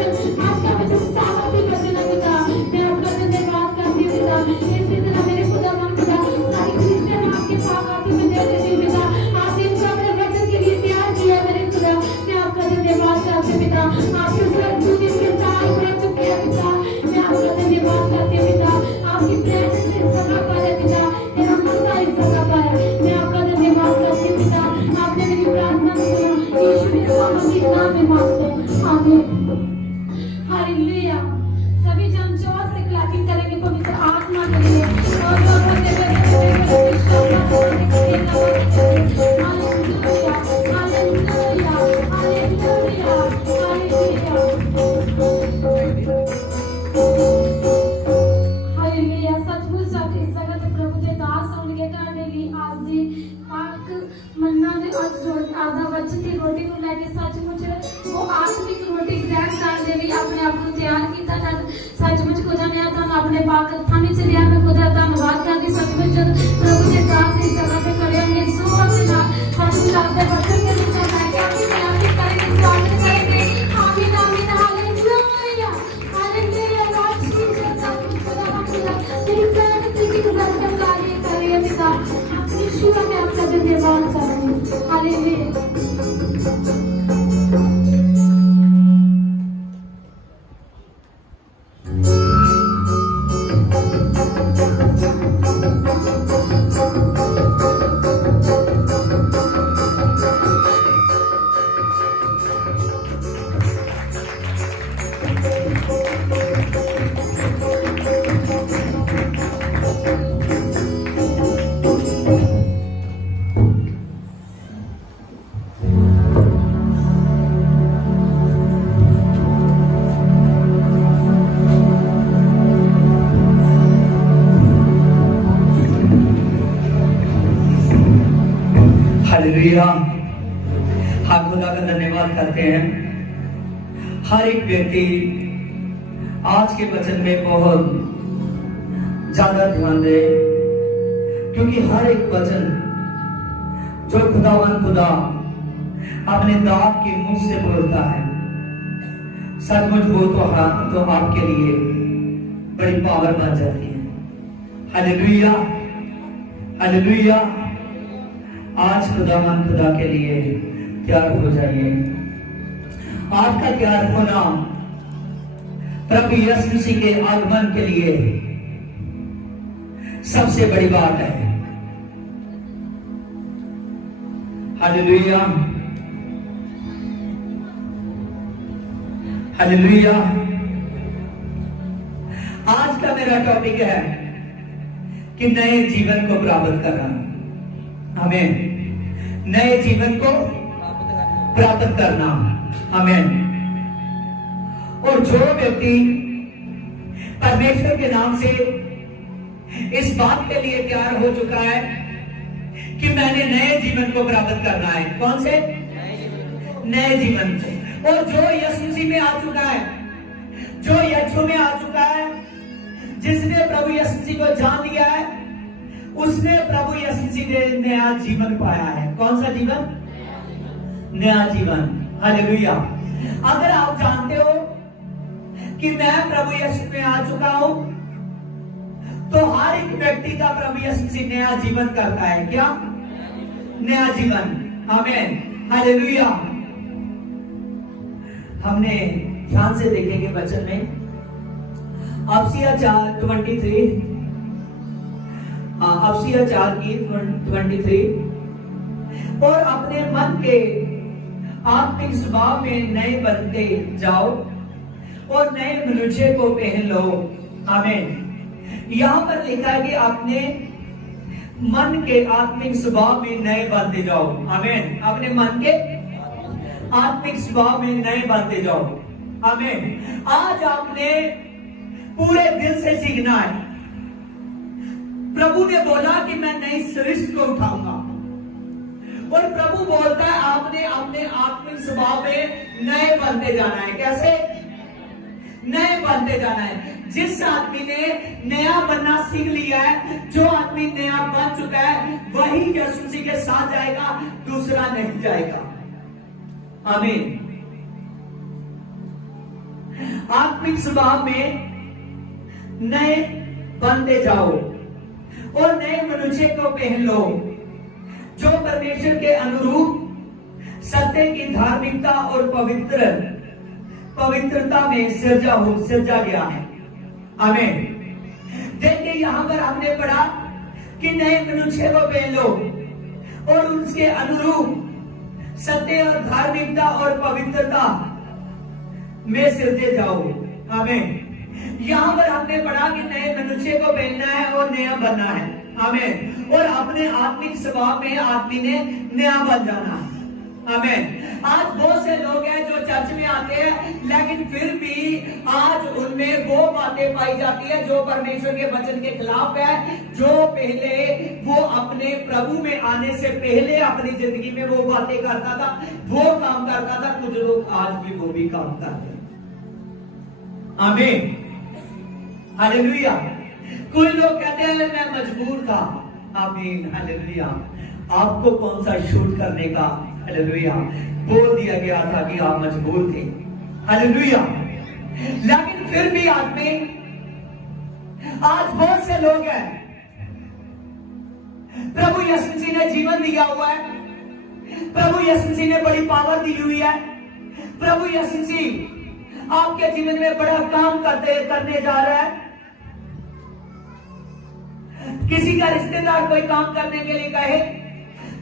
वचन, आज का वचन सामर्थ्य वचन है पिता। मैं आपका धन्यवाद करती हूँ पिता। इसी तरह मेरे खुदावन पिता सारी चीजें मैं आपके पास आती मैं दे देती हूँ पिता। आपने इनको अपने वचन के लिए तैयार किया मेरे खुदा। मैं आपका धन्यवाद करती हूँ पिता। आपके स्वर्गदूत इनके साथ बढ़ चुके हैं पिता। मैं आपका धन्यवाद करती हूँ पिता। आपकी प्रेरणा से सगा पर है पिता। तेरा मस्ता इस सगा पर है। मैं आपका धन्यवाद करती हूँ पिता। आपने मेरी प्रार्थना सुना। यीशु के मसीह के नाम में मांगते हैं, आमीन। हालेलुया। सभी जन जोर से क्लैपिंग करेंगे पवित्र आत्मा के लिए और हालेलुया। सचमुच जब इस जगह ते प्रभु के दास होंगे ਤੁਹਾਡੇ ਲਈ आज ਦੀ पाक मन्ना ਦੇ आधा वचन की रोटी को लेके सचमुच वो आत्मिक रोटी ग्रहण करने लिए अपने आप को तैयार किया जाए। सचमुच खुदा ने ਤੁਹਾਨੂੰ ਆਪਣੇ पाक थाने से लिया। मैं खुदा धन्यवाद करती सचमुच प्रभु के दास इस जगह पे खड़े होंगे जोर से सचमुच आपके वचन के लिए मैं आपकी तैयारी करेंगे, स्वागत करेंगे। आमीन आमीन। Hallelujah hallelujah. लॉर्ड जीसस आपकी खुदा तेरी प्रेरणा की बरकत कार्य करिए पिता। यीशु में आपका धन्यवाद करेंगे। हालेलुया। हालेलुया। हम खुदा का धन्यवाद करते हैं। हर एक व्यक्ति आज के वचन में बहुत ज्यादा ध्यान दे, क्योंकि हर एक वचन जो खुदावन खुदा अपने दास के मुंह से बोलता है, सचमुच वो तो आपके लिए बड़ी पावर बन जाती है। Hallelujah hallelujah. आज खुदावन खुदा के लिए तैयार हो जाइए। आपका तैयार होना प्रभु यीशु मसीह के आगमन के लिए सबसे बड़ी बात है। Hallelujah hallelujah. आज का मेरा टॉपिक है कि नए जीवन को प्राप्त करना। हमें नए जीवन को प्राप्त करना। हमें और जो व्यक्ति परमेश्वर के नाम से इस बात के लिए तैयार हो चुका है कि मैंने नए जीवन को प्राप्त करना है। कौन से नए जीवन को? और जो यीशु मसीह में आ चुका है, जो यीशु में आ चुका है, जिसने प्रभु यीशु मसीह को जान लिया है, उसने प्रभु यीशु मसीह ने नया जीवन पाया है। कौन सा जीवन? नया जीवन। हालेलुया। अगर आप जानते हो कि मैं प्रभु यीशु में आ चुका हूं, तो हर एक व्यक्ति का प्रभु यीशु मसीह नया जीवन करता है। क्या? नया जीवन। आमीन। हालेलुया। हमने ध्यान से देखेंगे वचन में अफसिया 4:23, अफसिया 4:23, और अपने मन के आत्मिक स्वभाव में नए बनते जाओ और नए मनुष्य को पहन लो। आमीन। यहां पर लिखा है कि अपने मन के आत्मिक स्वभाव में नए बनते जाओ। आमीन। अपने मन के आत्मिक स्वभाव में नए बनते जाओ। आमीन। आज आपने पूरे दिल से सीखना है। प्रभु ने बोला कि मैं नई सृष्टि को उठाऊंगा, और प्रभु बोलता है आपने अपने आत्मिक स्वभाव में नए बनते जाना है। कैसे नए बनते जाना है? जिस आदमी ने नया बनना सीख लिया है, जो आदमी नया बन चुका है, वही यीशु मसीह के साथ जाएगा, दूसरा नहीं जाएगा। आमीन। आत्मिक स्वभाव में नए बनते जाओ और नए मनुष्य को पहन लो, जो परमेश्वर के अनुरूप सत्य की धार्मिकता और पवित्रता में सिरजा गया है। आमीन। देखिए यहां पर हमने पढ़ा कि नए मनुष्य को पहन लो और उसके अनुरूप सत्य और धार्मिकता और पवित्रता में सिरजे जाओ। आमीन। यहां पर हमने पढ़ा कि नए मनुष्य को पहनना है और नया बनना है। आमीन। और अपने आत्मिक स्वभाव में आदमी ने नया बन जाना है। आमीन। आज बहुत से लोग हैं जो चर्च में आते हैं, लेकिन फिर भी आज उनमें वो बातें पाई जाती है जो परमेश्वर के वचन के खिलाफ है। जो पहले वो अपने प्रभु में आने से पहले अपनी जिंदगी में वो बातें करता था, वो काम करता था, कुछ लोग आज भी वो भी काम करते हैं। आमीन। हालेलुया। कोई लोग कहते हैं मैं मजबूर था। आमीन। हालेलुया। आपको कौन सा शूट करने का हालेलुया बोल दिया गया था कि आप मजबूर थे। हालेलुया। लेकिन फिर भी आदमी, आज बहुत से लोग हैं, प्रभु यीशु मसीह ने जीवन दिया हुआ है, प्रभु यीशु मसीह ने बड़ी पावर दी हुई है, प्रभु यीशु मसीह आपके जीवन में बड़ा काम करने जा रहा है। किसी का रिश्तेदार कोई काम करने के लिए कहे,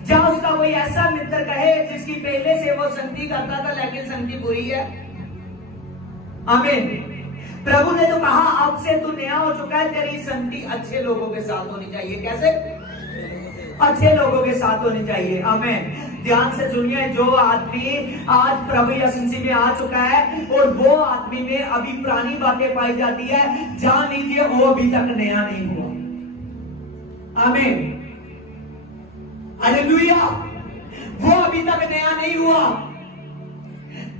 जहां उसका कोई ऐसा मित्र कहे जिसकी पहले से वो संगति करता था लेकिन संगति बुरी है। आमीन। प्रभु ने तो कहा आपसे तू नया हो चुका है, तेरी संगति अच्छे लोगों के साथ होनी चाहिए। कैसे? अच्छे लोगों के साथ होनी चाहिए। आमीन। ध्यान से सुनिए, जो आदमी आज प्रभु यीशु मसीह में आ चुका है और वो आदमी में अभी पुरानी बातें पाई जाती है, जान लीजिए वो अभी तक नया नहीं हुआ। आमीन। हालेलुया। वो अभी तक नया नहीं हुआ।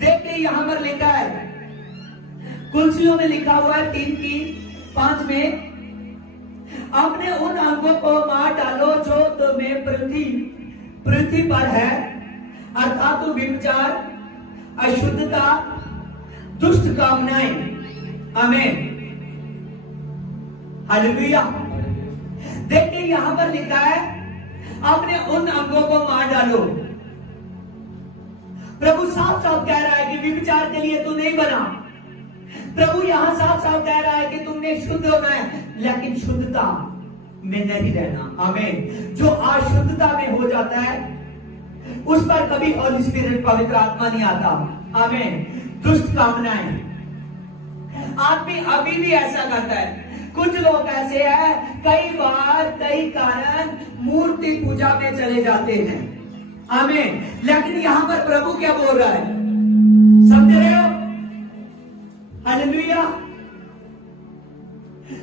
देखते यहां पर लिखा है, कुलसियों में लिखा हुआ है 3:5 में, अपने उन अंगों को मार डालो जो तुम्हें पृथ्वी पर है, अर्थात व्यभिचार, अशुद्धता, दुष्ट कामनाएं। आमीन। हालेलुया। देखिए यहां पर लिखा है अपने उन अंगों को मार डालो। प्रभु साफ साफ कह रहा है कि व्यभिचार के लिए तू नहीं बना। प्रभु यहां साफ साफ कह रहा है कि तुमने शुद्ध होना है, लेकिन शुद्धता में नहीं रहना। आमीन। जो अशुद्धता में हो जाता है उस पर कभी होली स्पिरिट पवित्र आत्मा नहीं आता। आमीन। दुष्ट कामनाएं, आदमी अभी भी ऐसा करता है। कुछ लोग ऐसे हैं, कई बार कई कारण मूर्ति पूजा में चले जाते हैं। आमीन। लेकिन यहां पर प्रभु क्या बोल रहा है, समझ रहे हो? हालेलुया।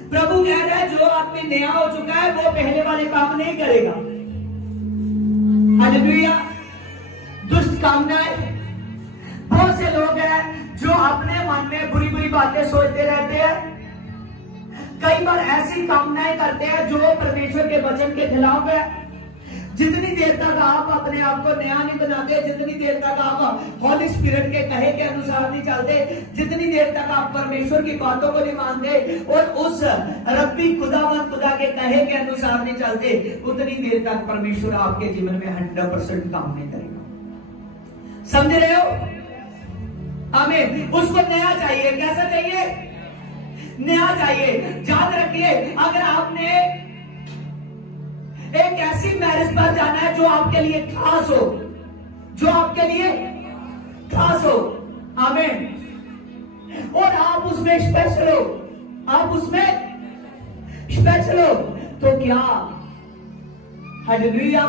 प्रभु कह रहा है जो आदमी नया हो चुका है वो पहले वाले काम नहीं करेगा। हालेलुया। दुष्ट कामनाएं, बहुत से लोग हैं जो अपने मन में बुरी बुरी बातें सोचते रहते हैं, कई बार ऐसी कामनाएं करते हैं जो परमेश्वर के वचन के खिलाफ है। जितनी देर तक आप अपने आप को नया नहीं बनाते, जितनी देर तक आप हॉली स्पिरिट के कहे के अनुसार नहीं चलते, जितनी देर तक आप परमेश्वर की बातों को नहीं मानते और उस रब्बी खुदा के कहे के अनुसार नहीं चलते, उतनी देर तक परमेश्वर आपके जीवन में 100% काम नहीं करेगा। समझ रहे हो? हमें उसको नया चाहिए। कैसा चाहिए? नया चाहिए। याद रखिए, अगर आपने एक ऐसी मैरिज पर जाना है जो आपके लिए खास हो, जो आपके लिए खास हो, आमीन, और आप उसमें स्पेशल हो, आप उसमें स्पेशल हो, तो क्या हालेलुया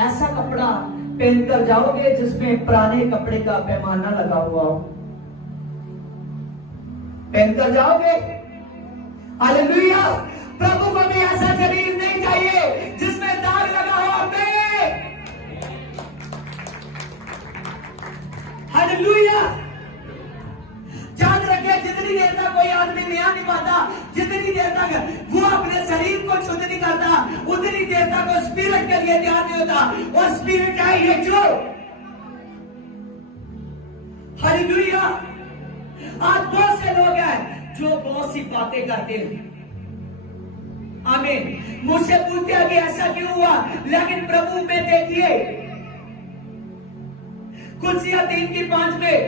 ऐसा कपड़ा पहनकर जाओगे जिसमें पुराने कपड़े का पैमाना लगा हुआ हो? पहनकर जाओगे? हालेलुया। प्रभु को भी ऐसा शरीर नहीं चाहिए जिसमें दाग लगा हो। हालेलुया। याद रखिए, जितनी देर तक कोई आदमी नया नहीं पाता, जितनी देर तक वो अपने शरीर को शुद्ध नहीं करता, उतनी देर तक वो स्पिरिट के लिए तैयार नहीं होता। और स्पिरिट है ये जो, हालेलुया, आज बहुत से लोग हैं जो बहुत सी बातें करते हैं। आमीन। मुझसे पूछते हैं कि ऐसा क्यों हुआ, लेकिन प्रभु में देखिए कुलसिया 3:5 में,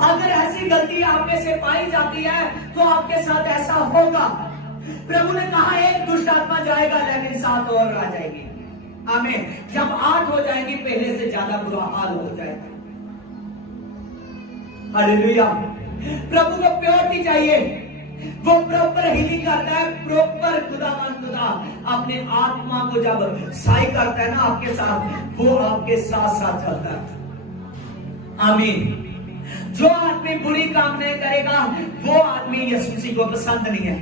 अगर ऐसी गलती आप में से पाई जाती है तो आपके साथ ऐसा होगा। प्रभु ने कहा एक दुष्ट आत्मा जाएगा लेकिन 7 और आ जाएगी। आमीन। जब 8 हो जाएंगी पहले से ज्यादा बुरा हाल हो जाएगा। हालेलुया। प्रभु को प्योरिटी चाहिए, वो प्रॉपर हीलिंग करता है, प्रॉपर खुदा अपने आत्मा को जब साई करता है ना आपके साथ, वो आपके साथ साथ चलता है। आमीन। जो आदमी बुरी काम नहीं करेगा वो आदमी यीशु मसीह को पसंद नहीं है।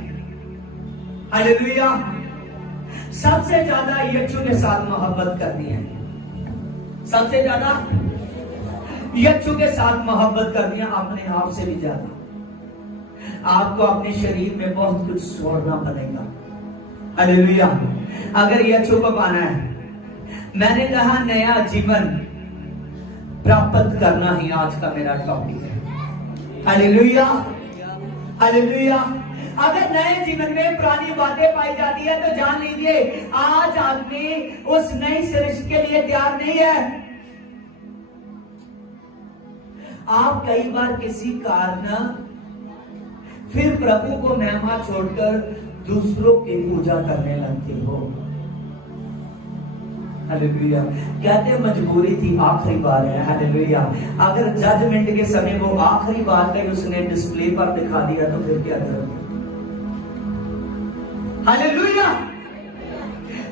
हालेलुया। सबसे ज्यादा यीशु के साथ मोहब्बत करनी है, सबसे ज्यादा यीशु के साथ मोहब्बत करनी है, अपने आप से भी ज्यादा। आपको अपने शरीर में बहुत कुछ छोड़ना पड़ेगा। हालेलुया। अगर यीशु को पाना है, मैंने कहा नया जीवन प्राप्त करना ही आज का मेरा टॉपिक है। हालेलुया। हालेलुया। अगर नए जीवन में पुरानी बातें पाई जाती है तो जान लीजिए आज आदमी उस नई सृष्टि के लिए तैयार नहीं है। आप कई बार किसी कारण फिर प्रभु को महिमा छोड़कर दूसरों की पूजा करने लगते हो। हालेलुया। कहते हैं मजबूरी थी, आखिरी बार है। हालेलुया। अगर जजमेंट के समय वो आखिरी बार का उसने डिस्प्ले पर दिखा दिया तो फिर क्या करोगे? हालेलुया।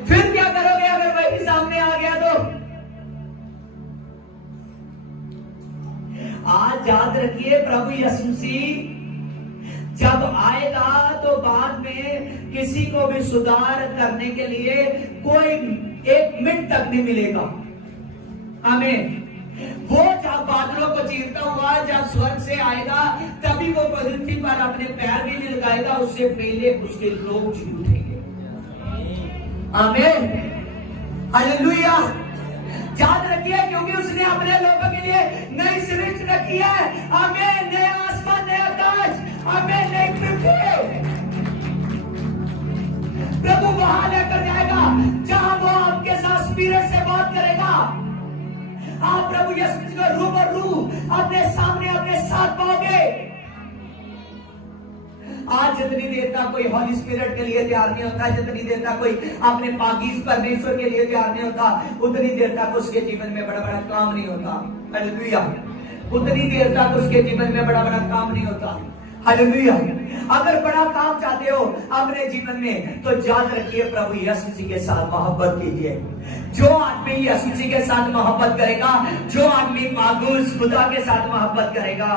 फिर क्या करोगे अगर वही सामने आ गया तो? आज याद रखिए प्रभु यीशु मसीह जब आएगा तो बाद में किसी को भी सुधार करने के लिए कोई 1 मिनट तक नहीं मिलेगा। आमीन। वो जब बादलों को चीरता हुआ जब स्वर्ग से आएगा तभी वो पृथ्वी पर अपने पैर भी नहीं लगाएगा, उससे पहले उसके लोग उठेंगे। आमीन। हालेलुया। याद रखिए क्योंकि उसने अपने लोगों के लिए नई सृष्टि रखी है। आमीन। नया आसमान, नया आकाश, आमीन, नई पृथ्वी। प्रभु वहां लेकर जाएगा जहां वो आपके साथ स्पिरिट से बात करेगा। आप प्रभु यीशु को रूबरू अपने सामने अपने साथ पाओगे। आज जितनी देर तक कोई हॉली स्पिरिट के लिए तैयार नहीं होता, जितनी देर तक कोई अपने पाकीज़ परमेश्वर के लिए तैयार नहीं होता, उतनी देर तक उसके जीवन में बड़ा बड़ा काम नहीं होता। हालेलुया। उतनी देर तक उसके जीवन में बड़ा बड़ा काम नहीं होता। हालेलुया। अगर बड़ा काम चाहते हो अपने जीवन में तो याद रखिए प्रभु यीशु मसीह के साथ मोहब्बत कीजिए। जो आदमी यीशु मसीह के साथ मोहब्बत करेगा, जो आदमी पागुस खुदा के साथ मोहब्बत करेगा,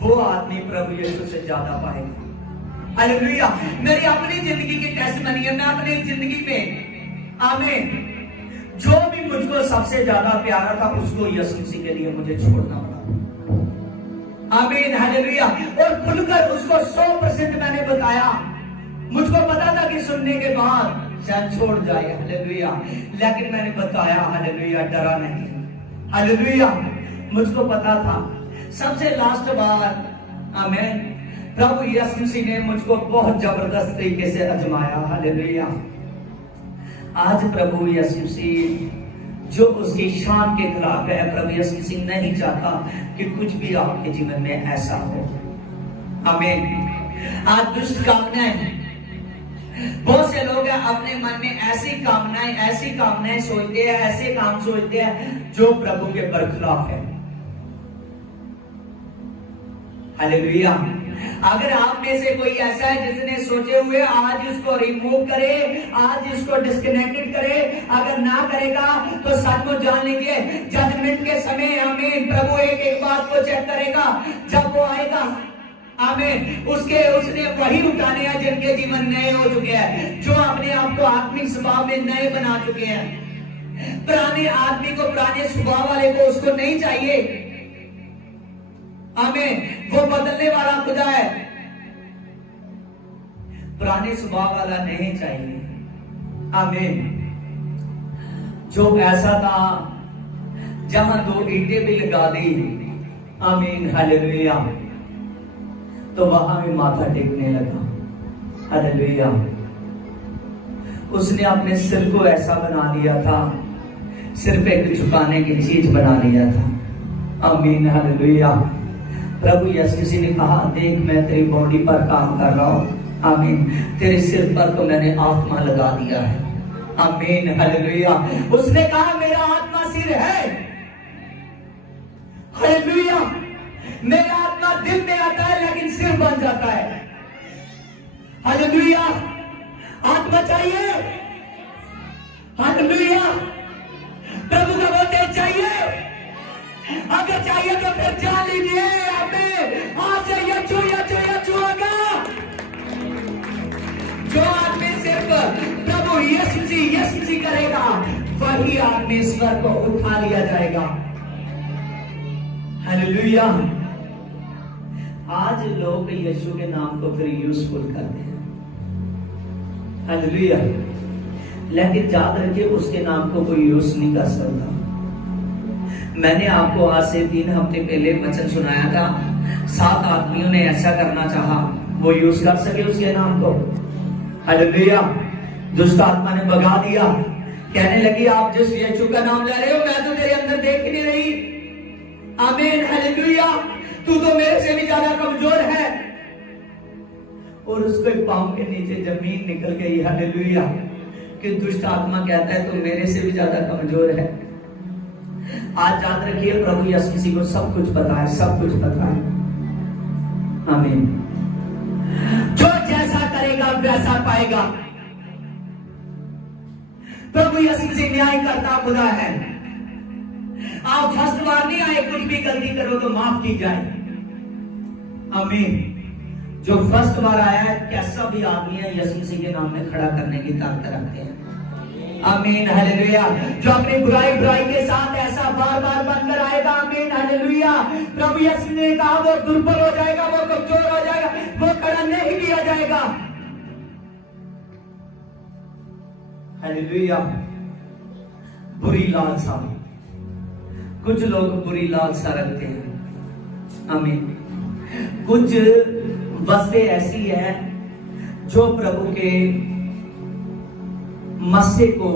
वो आदमी प्रभु यीशु से ज्यादा पाएगा। हालेलुया। मेरी अपनी जिंदगी की टेस्टमनी है। मैं अपनी जिंदगी में आमीन जो भी मुझको सबसे ज्यादा प्यारा था उसको यीशु मसीह के लिए मुझे छोड़ना पड़ा। आमीन। हालेलुया। और खुलकर उसको 100% मैंने बताया। मुझको पता था कि सुनने के बाद शायद छोड़ जाए। हालेलुया। लेकिन मैंने बताया। हालेलुया। डरा नहीं। हालेलुया। मुझको पता था। सबसे लास्ट बार आमीन प्रभु यीशु मसीह ने मुझको बहुत जबरदस्त तरीके से आजमाया। हालेलुया। आज प्रभु यीशु मसीह जो उसकी शान के खिलाफ है, प्रभु यीशु मसीह नहीं चाहता कि कुछ भी आपके जीवन में ऐसा हो। आमीन। आज दुष्ट कामनाएं, बहुत से लोग हैं अपने मन में ऐसी कामनाएं सोचते हैं, ऐसे काम सोचते हैं जो प्रभु के बरखिलाफ है। हालेलुया। अगर आप में से कोई ऐसा है जिसने सोचे हुए आज इसको रिमूव करे, आज इसको डिस्कनेक्टेड करे, अगर ना करेगा तो सचमुच जान लीजिए जजमेंट के समय आमीन प्रभु एक बात को चेक करेगा। जब वो आएगा आमीन उसने वही उठाने हैं जिनके जीवन नए हो चुके हैं, जो अपने आप को आत्मिक स्वभाव में नए बना चुके हैं। पुराने आदमी को, पुराने स्वभाव वाले को उसको नहीं चाहिए। आमीन। वो बदलने वाला खुदा है, पुराने स्वभाव वाला नहीं चाहिए। आमीन। जो ऐसा था जहां 2 ईंटें भी लगा दी आमीन, हालेलुया। तो वहां भी माथा टेकने लगा, हालेलुया। उसने अपने सिर को ऐसा बना लिया था, सिर पे एक झुकाने की चीज बना लिया था। आमीन, हालेलुया। प्रभु यीशु मसीह ने कहा, देख मैं तेरी बॉडी पर काम कर रहा हूं। आमीन, तेरे सिर पर तो मैंने आत्मा लगा दिया है। आमीन, हालेलुया। उसने कहा मेरा आत्मा सिर है, हालेलुया। मेरा आत्मा दिल में आता है लेकिन सिर बन जाता है, हालेलुया। आत्मा चाहिए, हालेलुया। प्रभु का वचन चाहिए, अगर चाहिए तो फिर जा लीजिए। हमें आ जाइए, छुएगा जो आदमी सिर्फ प्रभु यीशु जी करेगा, वही आदमी ईश्वर को उठा लिया जाएगा, हालेलुया। आज लोग यीशु के नाम को फिर यूजफुल करते हैं, हालेलुया, लेकिन याद रखिए उसके नाम को कोई यूज नहीं कर सकता। मैंने आपको आज से 3 हफ्ते पहले वचन सुनाया था, 7 आदमियों ने ऐसा करना चाहा, वो यूज कर सके उसके नाम को, हालेलुया। दुष्ट आत्मा ने भगा दिया, कहने लगी आप जिस यीशु का नाम ले रहे हो मैं तो तेरे अंदर देख ही नहीं रही। आमीन, हालेलुया। तू तो मेरे से भी ज्यादा कमजोर है। और उसको पांव के नीचे जमीन निकल गई, हालेलुया। कि दुष्ट आत्मा कहता है तू मेरे से भी ज्यादा कमजोर है। आज याद रखिए प्रभु यीशु मसीह को सब कुछ पता है, सब कुछ पता है। आमीन। जो जैसा करेगा वैसा पाएगा। प्रभु यीशु मसीह न्याय करता खुदा है। आप फर्स्ट बार नहीं आए, कुछ भी गलती करो तो माफ की जाए। आमीन। जो फर्स्ट बार आया है, कैसा भी आदमी है, यीशु मसीह के नाम में खड़ा करने की ताकत रखते हैं। आमीन, हालेलुया। जो अपनी बुराई के साथ ऐसा बार बार बनकर आएगा, आमीन, हालेलुया। प्रभु यीशु ने कहा वो दुर्बल हो जाएगा, वो कमजोर हो जाएगा, वो खड़ा नहीं किया जाएगा, हालेलुया। बुरी लालसा, कुछ लोग बुरी लालसा रखते हैं, आमीन। कुछ वस्तें ऐसी है जो प्रभु के मस्से को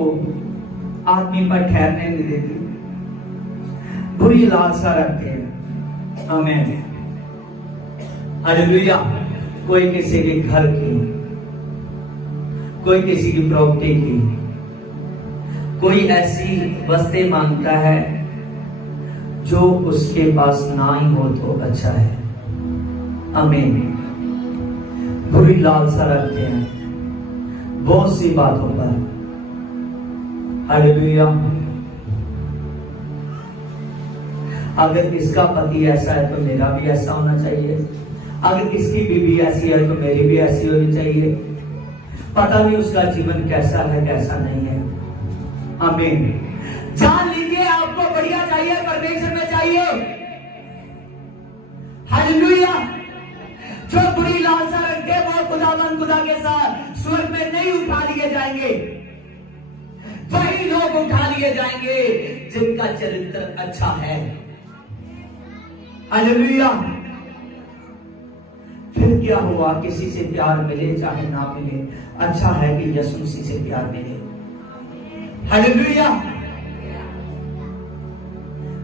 आदमी पर ठहरने नहीं देती, बुरी लालसा रखते हैं, आमीन, हालेलुया। कोई किसी के घर की, कोई किसी की प्रॉपर्टी की, कोई ऐसी वस्तें मांगता है जो उसके पास ना ही हो तो अच्छा है, आमीन। बुरी लालसा रखते हैं बहुत सी बातों पर, हालेलुया। अगर इसका पति ऐसा है तो मेरा भी ऐसा होना चाहिए, अगर इसकी बीवी ऐसी है तो मेरी भी ऐसी होनी चाहिए। पता नहीं उसका जीवन कैसा है कैसा नहीं है, आमीन। जान लीजिए आपको बढ़िया चाहिए, परमेश्वर में चाहिए, हालेलुया। जो बुरी लालसा रखते वो खुदा के साथ स्वर्ग में नहीं उठा लिए जाएंगे। वही लोग उठा लिए जाएंगे जिनका चरित्र अच्छा है, हालेलुया। फिर क्या हुआ, किसी से प्यार मिले चाहे ना मिले, अच्छा है कि यीशु मसीह से प्यार मिले, हालेलुया।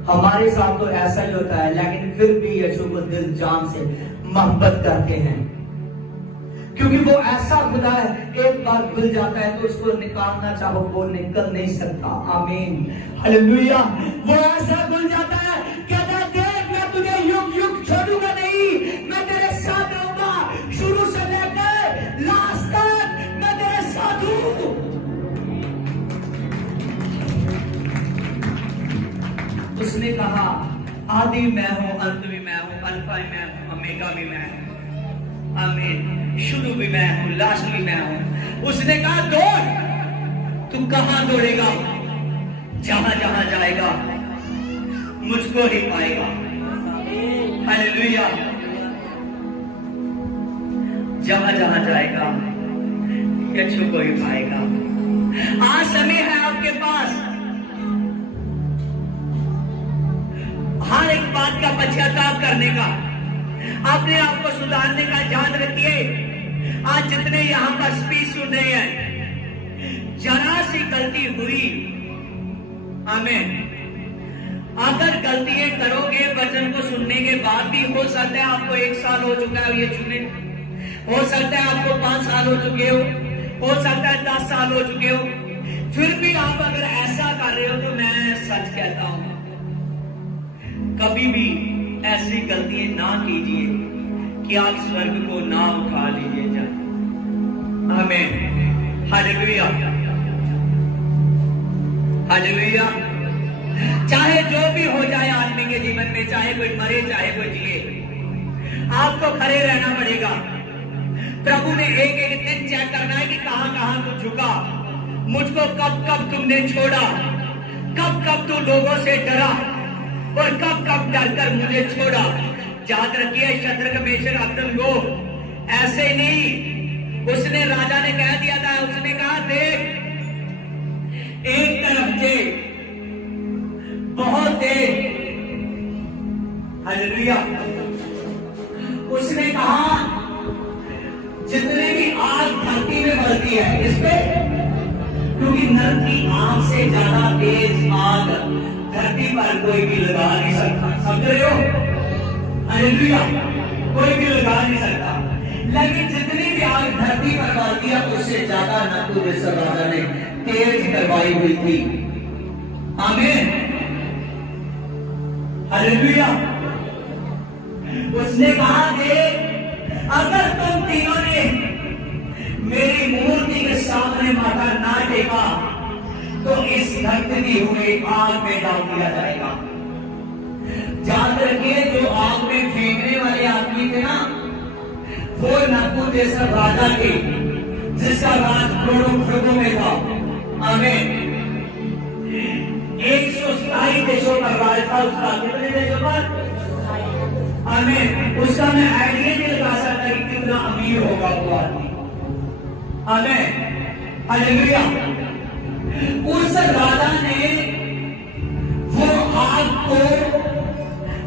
हमारे साथ तो ऐसा ही होता है, लेकिन फिर भी यीशु को दिल जान से मोहब्बत करते हैं, क्योंकि वो ऐसा खुदा है, एक बार खुल जाता है तो उसको निकालना चाहो वो निकल नहीं सकता, आमीन, हालेलुया। वो ऐसा खुल जाता है, कहता है देख मैं तुझे युग युग छोड़ूंगा नहीं, मैं तेरे साथ रहूंगा, शुरू से लेकर लास्ट तक मैं तेरे साथ हूं। उसने कहा आदि मैं हूं, अंत भी मैं हूं, अल्फा भी मैं हूं, ओमेगा भी मैं हूं, आमीन। शुरू भी मैं हूं, लास्ट भी मैं हूं। उसने कहा दौड़, तू कहां दौड़ेगा, जहां जहां जाएगा मुझको ही पाएगा, हालेलुया। जहां जहां जाएगा यीशु को ही पाएगा। आज समय है आपके पास, हर एक बात बात का पश्चाताप करने का, अपने आप को सुधारने का। याद रखिए, आज जितने यहाँ का स्पीच सुन रहे हैं, जरा सी गलती हुई, आमीन, अगर गलतियां करोगे वचन को सुनने के बाद भी, हो सकता है आपको 1 साल हो चुका है ये सुने, हो सकता है आपको 5 साल हो चुके हो सकता है 10 साल हो चुके हो, फिर भी आप अगर ऐसा कर रहे हो तो मैं सच कहता हूं, कभी भी ऐसी गलतियां ना कीजिए कि आप स्वर्ग को ना उठा लीजिए। आमीन, हालेलुया, हालेलुया। चाहे जो भी हो जाए आदमी के जीवन में, चाहे कोई मरे चाहे कोई जिए, आपको खड़े रहना पड़ेगा। प्रभु ने एक एक दिन चेक करना है कि कहां कहां तू झुका, मुझको कब कब तुमने छोड़ा, कब कब तू लोगों से डरा और कब कब डरकर मुझे छोड़ा। याद रखिए, शद्रक मेशक अबेदनगो ऐसे नहीं, उसने राजा ने कह दिया था, उसने कहा देख, एक तरफ से बहुत देर, हालेलुया, उसने कहा जितने भी आग धरती में बढ़ती है इस पे, क्योंकि नर की आग से ज्यादा तेज आग धरती पर कोई भी लगा नहीं सकता। समझ रहे हो? हालेलुया, कोई भी लगा नहीं सकता। लेकिन जितनी भी आग धरती पर बढ़ती है उससे ज्यादा नबूकदनेस्सर राजा ने तेज करवाई हुई थी। आमीन, हालेलुया। उसने कहा कि अगर तुम तीनों ने मेरी मूर्ति के सामने माथा ना टेका तो इस धरती हुए आग में डाल दिया जाएगा। याद रखिए, जो आग में फेंकने वाले आदमी थे ना, वो नबूकदनेस्सर राजा के, जिसका राज करोड़ों खरबों में था। आमीन, 127 देशों पर राज था उसका। कितने देशों पर? आमीन, उसका मैं आइडिया नहीं लगा सकता कि कितना अमीर होगा वो आदमी। आमीन, हालेलुया। उस राजा ने वो आग को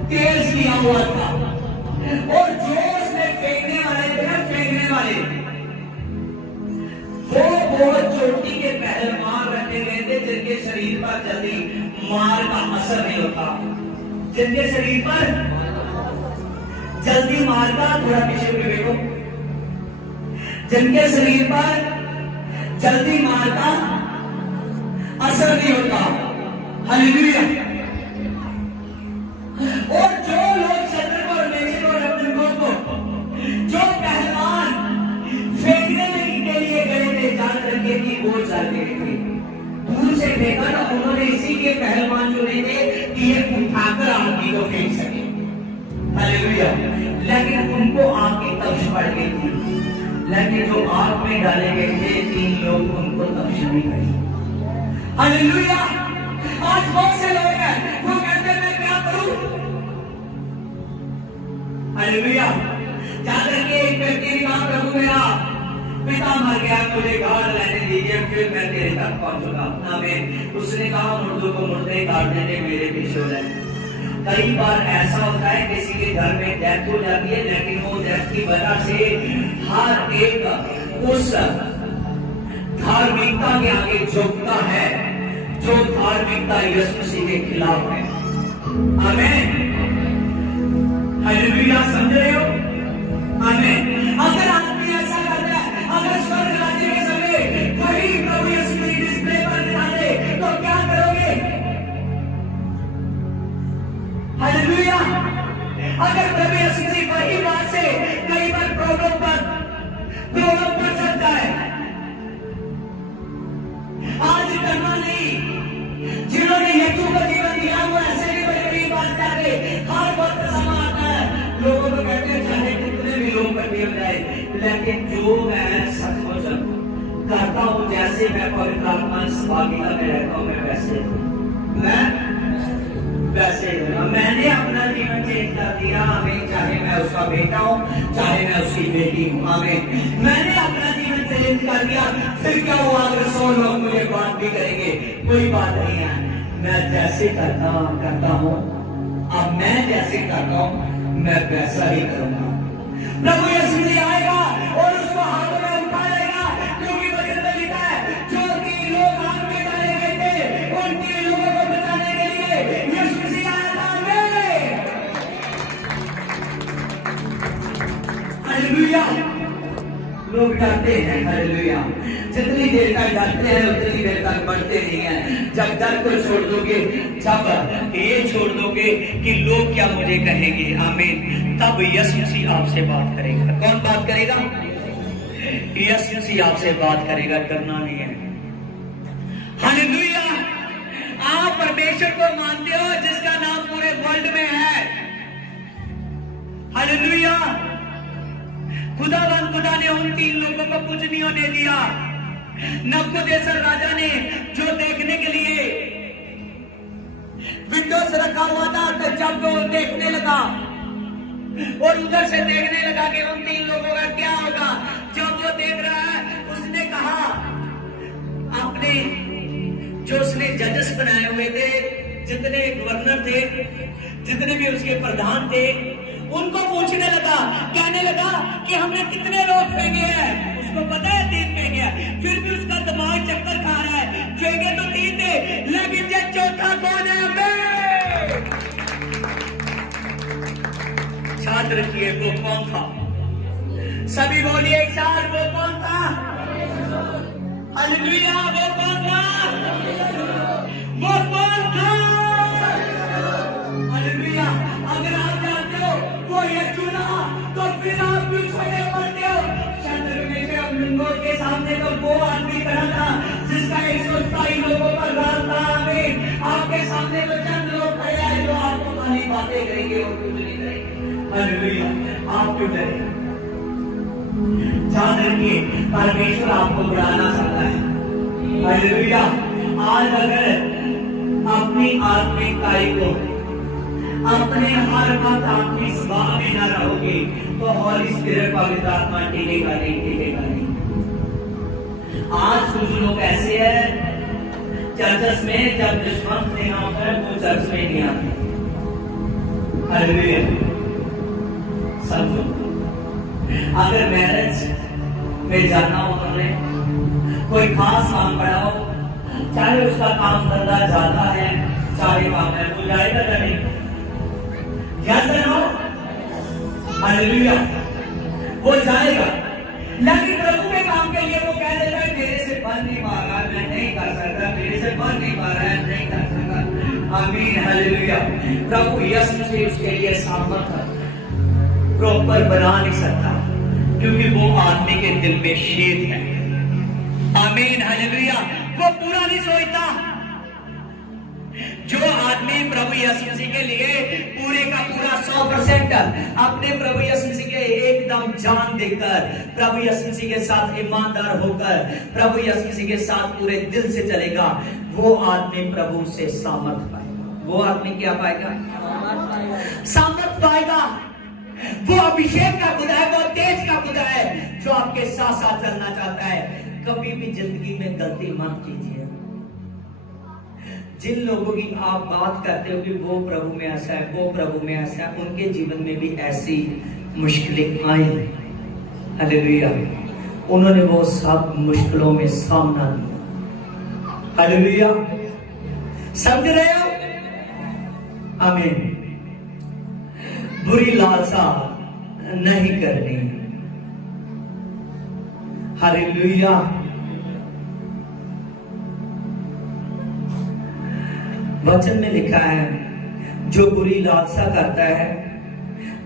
तेज किया हुआ था, और जो उसने फेंकने वाले थे ना, फेंकने वाले, वो बहुत चोटी के पहलवान रखे गए थे, जिनके शरीर पर जल्दी मार का असर नहीं होता, जिनके शरीर पर जल्दी मार का, थोड़ा पीछे भी देखो, जिनके शरीर पर जल्दी मार का असर नहीं होता। हालेलुया। और जो लोग शद्रक और मेशक और अबेदनगो को, जो पहलवान फेंकने के लिए गए थे, जान रखिए कि वो जल गए थे। दूर से देखा ना, उन्होंने इसीलिए पहलवान चुने थे कि ये उठाकर आदमी को फेंक सके। हालेलुया। लेकिन उनको आग की तपश पड़ गई थी, लेकिन जो आग में डाले गए थे 3 लोग, उनको तपश नहीं गई। हालेलुया। आज बहुत से लोग हैं वो कहते हैं मैं क्या करूं। हालेलुया। याद रखिए, एक व्यक्ति ने कहा प्रभु मेरा पिता मर गया, मुझे गाड़ लेने दीजिए, फिर मैं तेरे तक पहुंचूंगा। आमीन। उसने कहा मुर्दों को मुर्दे गाड़ देने मेरे पीछे हो जाए। कई बार ऐसा होता है किसी के घर में डेथ हो जाती है, लेकिन वो डेथ की वजह से हर एक उस धार्मिकता के आगे झुकता है जो धार्मिकता यीशु मसीह के खिलाफ है। आमीन, हालेलुया। समझ रहे हो? आमीन। अगर आदमी ऐसा करता है, अगर स्वर्ग राज्य के समय वही प्रभु यीशु मसीह डिस्प्ले पर दिखा दे, तो क्या करोगे? हालेलुया। अगर प्रभु यीशु मसीह वही बात से कई बार प्रॉब्लम कर सकता है, आज करना नहीं। जिन्होंने यीशु का जीवन दिया वो ऐसे भी बड़ी बड़ी बात करते, हर वक्त समा आता है, लोगों को कहते हैं चाहे कितने भी लोग इकट्ठे हो जाए, लेकिन जो मैं सचमुच करता हूं, जैसे मैं पवित्र आत्मा भागीदार में रहता हूं, मैं वैसे मैंने अपना जीवन चेंज कर दिया। हमें चाहे मैं उसका बेटा हूं, चाहे मैं उसकी बेटी हूं। हमें मैंने अपना जीवन चेंज कर दिया, फिर क्या हुआ अगर 100 लोग मुझे बात भी करेंगे, कोई बात नहीं है। मैं जैसे करता हूं अब मैं जैसे करता हूं मैं वैसा ही करूंगा। प्रभु यीशु मसीह आएगा और उसको हाथों में उठा लेगा, क्योंकि वचन में लिखा है जो 3 लोग आग में डाले गए थे उन 3 लोगों को बचाने के लिए यीशु मसीह आया था। हालेलुया। लोग डरते हैं, हालेलुया। जितनी देर तक डरते हैं उतनी देर तक बढ़ते नहीं हैं। जब डर को छोड़ दोगे, जब ये छोड़ दोगे कि लोग क्या मुझे कहेंगे, आमीन, तब यीशु मसीह आपसे बात करेगा। कौन बात करेगा? यीशु मसीह आपसे बात करेगा, डरना नहीं है। हालेलुया। आप परमेश्वर को मानते हो जिसका नाम पूरे वर्ल्ड में है। हालेलुया। खुदा ने उन 3 लोगों को कुछ नहीं होने दिया। नबूकदनेस्सर राजा ने जो देखने के लिए विंडोज रखा हुआ था, तो जब वो देखने लगा और उधर से देखने लगा कि उन 3 लोगों का क्या होगा, जब वो देख रहा है उसने कहा अपने जो उसने जजेस बनाए हुए थे, जितने गवर्नर थे, जितने भी उसके प्रधान थे, उनको पूछने लगा, कहने लगा कि हमने कितने लोग फेंके हैं। उसको पता है 3 फेंके हैं, फिर भी उसका दिमाग चक्कर खा रहा है। फेंके तो 3 थे, लेकिन ये चौथा कौन है? याद रखिए वो कौन था। सभी बोलिए एक साथ, वो कौन था? हालेलुया। वो कौन था? वो कौन था? हालेलुया। अगर आप जानते हो वो ये चुना, तो फिर आप क्यों छोटे पड़ते हो? के सामने तो वो आदमी खड़ा था जिसका 127 लोगों पर राज था। आमीन। आपके सामने तो चंद लोग खड़े हैं जो आपको खाली बातें करेंगे और कुछ नहीं करेंगे। हालेलुया। आप क्यों डरे? ध्यान रखिए, परमेश्वर आपको बढ़ाना चाहता है। हालेलुया। आज अगर अपनी आत्मिक कार्य को अपने हर वक्त आपकी स्वभाव में न रहोगे तो हॉली स्पिरिट पवित्र आत्मा टिकेगा नहीं। आज कुछ लोग ऐसे हैं चर्चस में, जब दुश्मन देना होता है वो चर्च में नहीं आते। हालेलुया। समझो, अगर मैरिज में जाना हो, कोई खास काम पड़ा हो, चाहे उसका काम धंधा ज्यादा है चाहे काम है, वो जाएगा या नहीं? हालेलुया। वो जाएगा, लेकिन प्रभु के काम के लिए वो कह देता है मेरे से बन नहीं पा रहा, मैं नहीं कर सकता, मेरे से बन नहीं पा रहा है, नहीं कर सकता। आमीन। हालेलुया। प्रभु यीशु से उसके लिए सामर्थ प्रॉपर बना नहीं सकता, क्योंकि वो आदमी के दिल में शेर है। आमीन। हालेलुया। वो पूरा नहीं सोचता। जो आदमी प्रभु यीशु मसीह के लिए पूरे का पूरा 100% अपने प्रभु यीशु मसीह के एकदम जान देकर, प्रभु यीशु मसीह के साथ ईमानदार होकर, प्रभु यीशु मसीह के साथ पूरे दिल से चलेगा, वो आदमी प्रभु से सामर्थ पाएगा। वो आदमी क्या पाएगा? सामर्थ पाएगा। वो अभिषेक का खुदा है, वो तेज का खुदा है जो आपके साथ साथ चलना चाहता है। कभी भी जिंदगी में गलती मत कीजिए। जिन लोगों की आप बात करते हो कि वो प्रभु में ऐसा है, वो प्रभु में ऐसा है, उनके जीवन में भी ऐसी मुश्किलें आई। हालेलुया। उन्होंने वो सब मुश्किलों में सामना दिया। हालेलुया। समझ रहे हो? आमीन। बुरी लालसा नहीं करनी। हालेलुया। वचन में लिखा है जो बुरी लालसा करता है,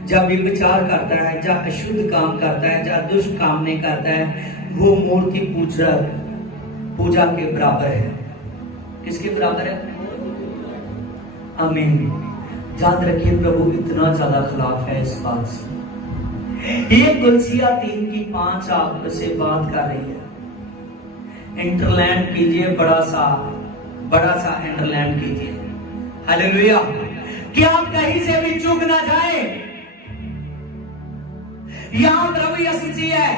जब विचार करता है, जब अशुद्ध काम करता है, जब दुष्ट काम नहीं करता है, वो मूर्ति पूजा के बराबर है। किसके बराबर है? आमीन। याद रखिए, प्रभु इतना ज्यादा खिलाफ है इस बात से। ये कुलसिया 3:5 आपसे बात कर रही है। इंटरलैंड कीजिए, बड़ा सा इंटरलैंड कीजिए। हालेलुया। कि आप कहीं से भी चूक ना जाए। यहां प्रभु यीशु मसीह है।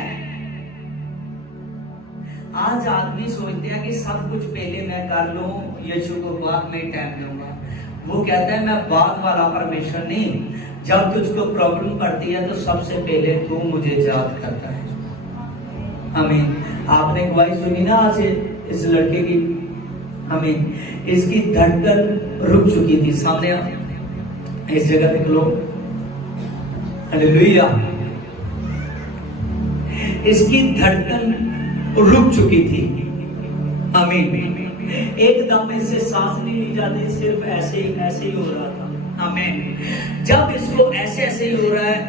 आज आदमी सोचते हैं कि सब कुछ पहले मैं कर लूं, यीशु को बाद में टाइम दूंगा। वो कहता है मैं बाद वाला परमेश्वर नहीं, जब तुझको प्रॉब्लम पड़ती है तो सबसे पहले तू मुझे याद करता है। आमीन। आपने गवाही सुनी ना आज इस लड़के की, आमीन। इसकी धड़कन रुक चुकी थी। सामने इस जगह पे लोग, हालेलुया, इसकी धड़कन रुक चुकी थी। आमीन। एकदम इससे सांस नहीं ली जाती, सिर्फ ऐसे ही हो रहा था। आमीन। जब इसको ऐसे ऐसे ही हो रहा है,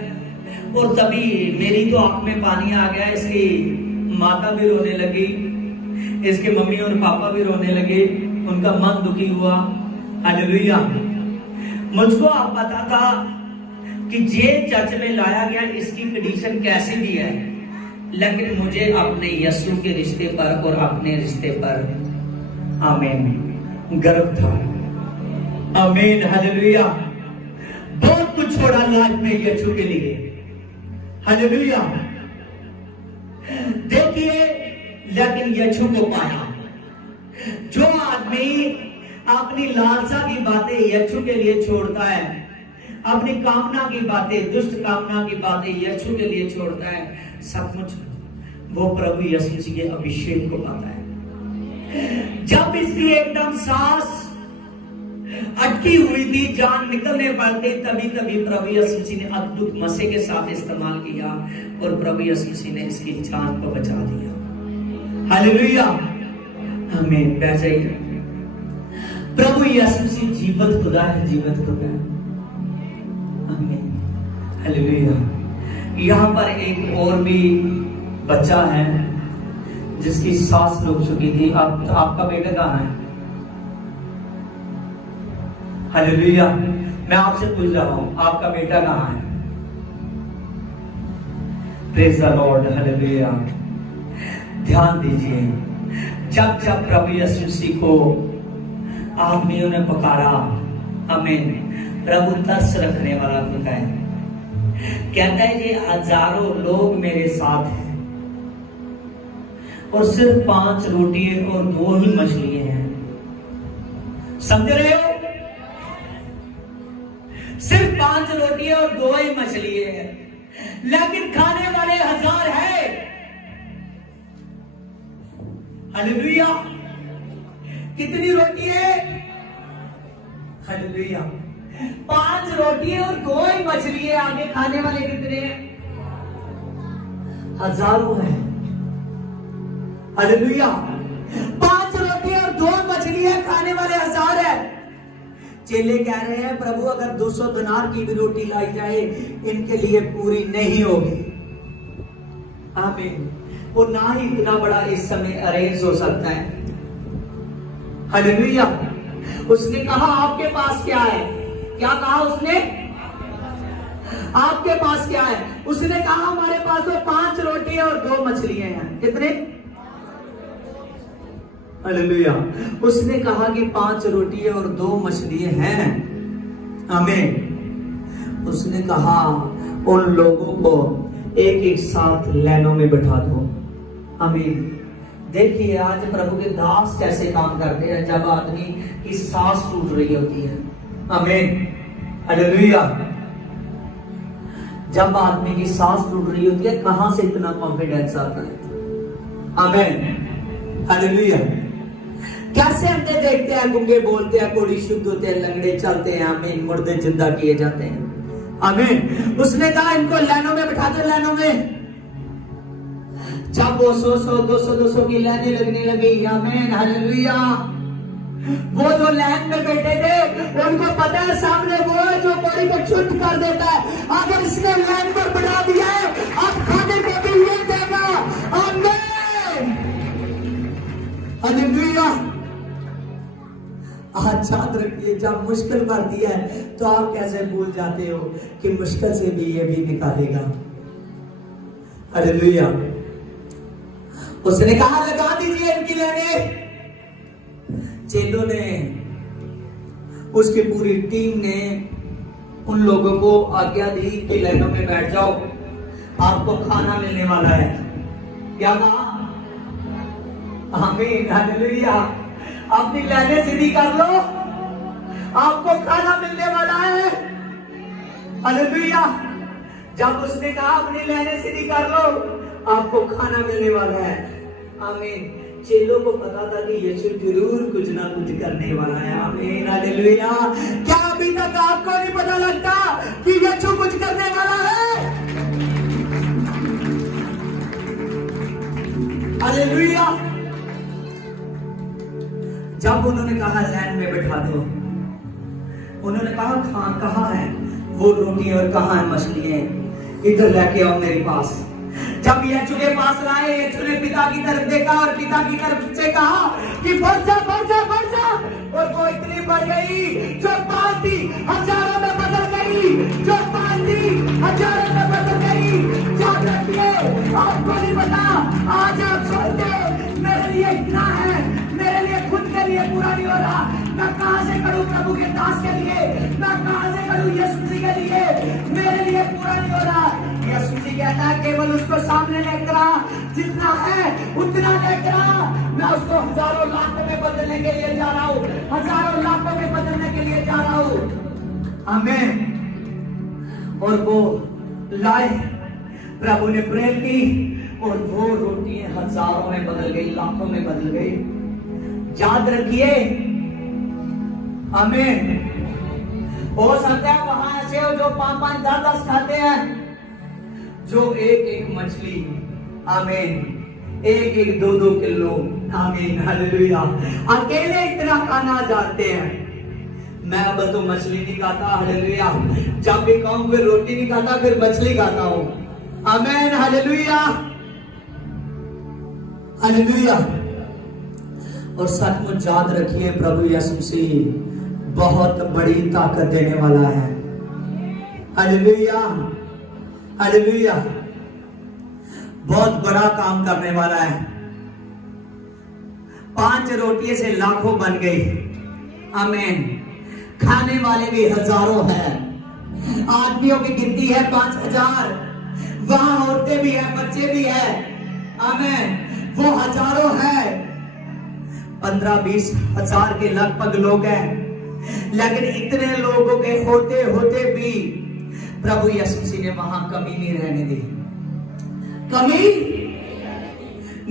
और तभी मेरी तो आंख में पानी आ गया, इसकी माता भी रोने लगी, इसके मम्मी और पापा भी रोने लगे, उनका मन दुखी हुआ। हालेलुया। मुझको आप पता था कि ये चर्च में लाया गया, इसकी कंडीशन कैसी भी है, लेकिन मुझे अपने यीशु के रिश्ते पर और अपने रिश्ते पर, आमीन, गर्व था। आमीन। हालेलुया। बहुत कुछ छोड़ा लाइफ में यीशु के लिए। हालेलुया। देखिए, लेकिन यीशु को पाया। जो आदमी अपनी लालसा की बातें यीशु के लिए छोड़ता है, अपनी कामना की बातें, दुष्ट कामना की बातें यीशु के लिए छोड़ता है, सचमुच वो प्रभु यीशु मसीह के अभिषेक को पाता है। जब इसकी एकदम सांस अटकी हुई थी, जान निकलने पर थे, तभी प्रभु यीशु मसीह ने अद्भुत मसे के साथ इस्तेमाल किया और प्रभु यीशु मसीह ने इसकी जान को बचा दिया। हालेलुया। आमीन। बैठ जाइए। प्रभु यीशु मसीह जीवित खुदा है, जीवित खुदा है। आमीन। हालेलुया। यहाँ पर एक और भी बच्चा है जिसकी सांस रुक चुकी थी। आपका बेटा कहाँ है? हालेलुया। मैं आपसे पूछ रहा हूं, आपका बेटा कहाँ है? Praise the Lord. हालेलुया। ध्यान दीजिए, जब प्रभु यीशु मसीह को आदमियों ने पुकारा, आमीन, प्रभु तरस रखने वाला खुदा है। कहता है ये हजारों लोग मेरे साथ हैं और सिर्फ 5 रोटी और 2 ही मछली हैं। समझ रहे हो? सिर्फ 5 रोटी और 2 ही मछली है, लेकिन खाने वाले 1000 है। हालेलुया। कितनी रोटी है? हालेलुया। 5 रोटी और 2 ही मछली है। आगे खाने वाले कितने हैं? हजारों हैं। हालेलुया। 5 रोटी और 2 मछली है, खाने वाले 1000 है। चेले कह रहे हैं प्रभु अगर 200 दिनार की भी रोटी लाई जाए इनके लिए पूरी नहीं होगी। आमीन। वो ना ही इतना बड़ा इस समय अरेंज हो सकता है। हालेलुया। उसने कहा आपके पास क्या है? क्या कहा उसने? आपके पास क्या है? उसने कहा हमारे पास तो 5 रोटी और 2 मछलियां हैं। कितने? हालेलुया। उसने कहा कि 5 रोटी और 2 मछलियां हैं। आमीन। उसने कहा उन लोगों को एक साथ लाइनों में बैठा दो। आमीन। देखिए आज प्रभु के दास कैसे काम करते हैं जब आदमी की सांस टूट रही होती है। आमीन। हालेलुया। जब आदमी की सांस टूट रही होती है, कहां से इतना कॉन्फिडेंस आता है? आमीन। हालेलुया। कैसे अंधे देखते हैं, गूंगे बोलते हैं, कोड़ी शुद्ध होते हैं, लंगड़े चलते हैं। आमीन। मुर्दे जिंदा किए जाते हैं। आमीन। उसने कहा इनको लाइनों में बैठा दो, लाइनों में। जब वो 100-200 की लाइनें लगने लगी, आमीन, हालेलुया, वो जो लाइन में बैठे थे उनको पता है सामने वो है जो बॉडी को शुद्ध कर देता है। अगर इसने लाइन पर बढ़ा दिया है, अब खाने को भी ये देगा। आमीन। हालेलुया। आज याद रखिए, जब मुश्किल पड़ती है तो आप कैसे भूल जाते हो कि मुश्किल से भी ये भी निकालेगा। हालेलुया। उसने कहा लगा दीजिए इनकी लाइनें। चेलों ने, उसकी पूरी टीम ने उन लोगों को आज्ञा दी कि लाइनों में बैठ जाओ, आपको खाना मिलने वाला है। क्या कहा? आमीन। हालेलुया। अपनी लाइनें सीधी कर लो, आपको खाना मिलने वाला है। हालेलुया। जब उसने कहा अपनी लेने सीधी कर लो, आपको खाना मिलने वाला है। आमीन। चेलों को पता था कि यीशु जरूर कुछ ना कुछ करने वाला है। आमीन। हालेलुया। क्या अभी तक आपको नहीं पता लगता कि यीशु कुछ करने वाला है? हालेलुया। जब उन्होंने कहा लैंड में बैठा दो, उन्होंने कहा खान कहाँ है वो रोटी और कहाँ है मछलियां, इधर लेके आओ मेरे पास। जब यीशु के पास लाए, यीशु ने पिता की तरफ देखा और पिता की तरफ से कहा कि बढ़ जा बढ़ जा बढ़ जा, और वो इतनी बढ़ गई जो 5 थी हजारों में बदल गई, जो 5 थी हजारों में बदल गई। याद रखिए, आपको नहीं पता आज आप सोचते मेरे लिए इतना है, मेरे लिए खुद के लिए पूरा नहीं हो रहा, मैं कहां से करूं प्रभु के दास के लिए, मैं कहां से करूं यीशु जी के लिए, मेरे लिए पूरा नहीं हो रहा। यीशु जी कहता है केवल उसको सामने लेकर आ, जितना है उतना लेकर आ, मैं उसको हजारों लाखों में बदलने के लिए जा रहा हूं, हजारों लाखों में बदलने के लिए जा रहा हूं। आमीन। और वो लाए, प्रभु ने प्रेयर की और वो रोटी हजारों में बदल गई, लाखों में बदल गई। याद रखिए। आमीन। हो सकता है वहां ऐसे हो जो 5-5, 10-10 खाते हैं, जो एक मछली, आमीन, 1-1, 2-2 किलो, आमीन, हालेलुया, अकेले इतना खाना जानते हैं। मैं अब तो मछली नहीं खाता, हालेलुया, जब भी कहूं फिर रोटी नहीं खाता, फिर मछली खाता हूं। आमीन, हालेलुया, हालेलुया। और सचमुच याद रखिए, प्रभु यीशु मसीह बहुत बड़ी ताकत देने वाला है। Hallelujah, hallelujah. बहुत बड़ा काम करने वाला है। 5 रोटियों से लाखों बन गई। आमीन। खाने वाले भी हजारों हैं, आदमियों की गिनती है 5000, वहां औरतें भी है, बच्चे भी है। आमीन। वो हजारों है, 15-20 हजार के लगभग लोग हैं। लेकिन इतने लोगों के होते होते भी प्रभु यीशु मसीह ने वहां कमी नहीं रहने दी, कमी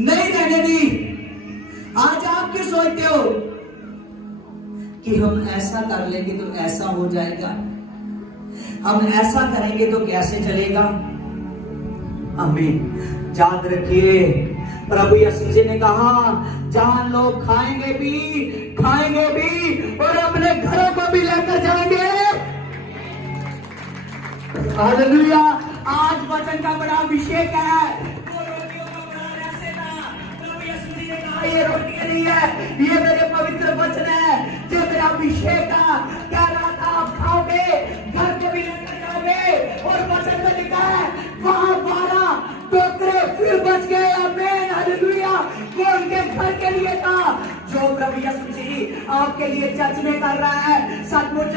नहीं रहने दी। आज आप क्या सोचते हो कि हम ऐसा कर लेंगे तो ऐसा हो जाएगा, हम ऐसा करेंगे तो कैसे चलेगा? आमीन। याद रखिए, प्रभु यीशु जी ने कहा जहां लोग खाएंगे भी और अपने घरों को भी लेकर जाएंगे। हालेलुया। आज वचन का बड़ा अभिषेक है। वो रोटियों का बड़ा रहस्य था। प्रभु यीशु जी ने कहा ये रोटी नहीं है, ये मेरे पवित्र वचन है, जो मेरा अभिषेक था। कह रहा था आप खाओगे, घर को भी लेकर जाओगे। और वचन में लिखा है वहां 12 टोकरे फिर बच गए। आमीन, हालेलुया। वो उनके घर के लिए था, जो प्रभु यीशु जी आपके लिए चर्च में कर रहा है। सचमुच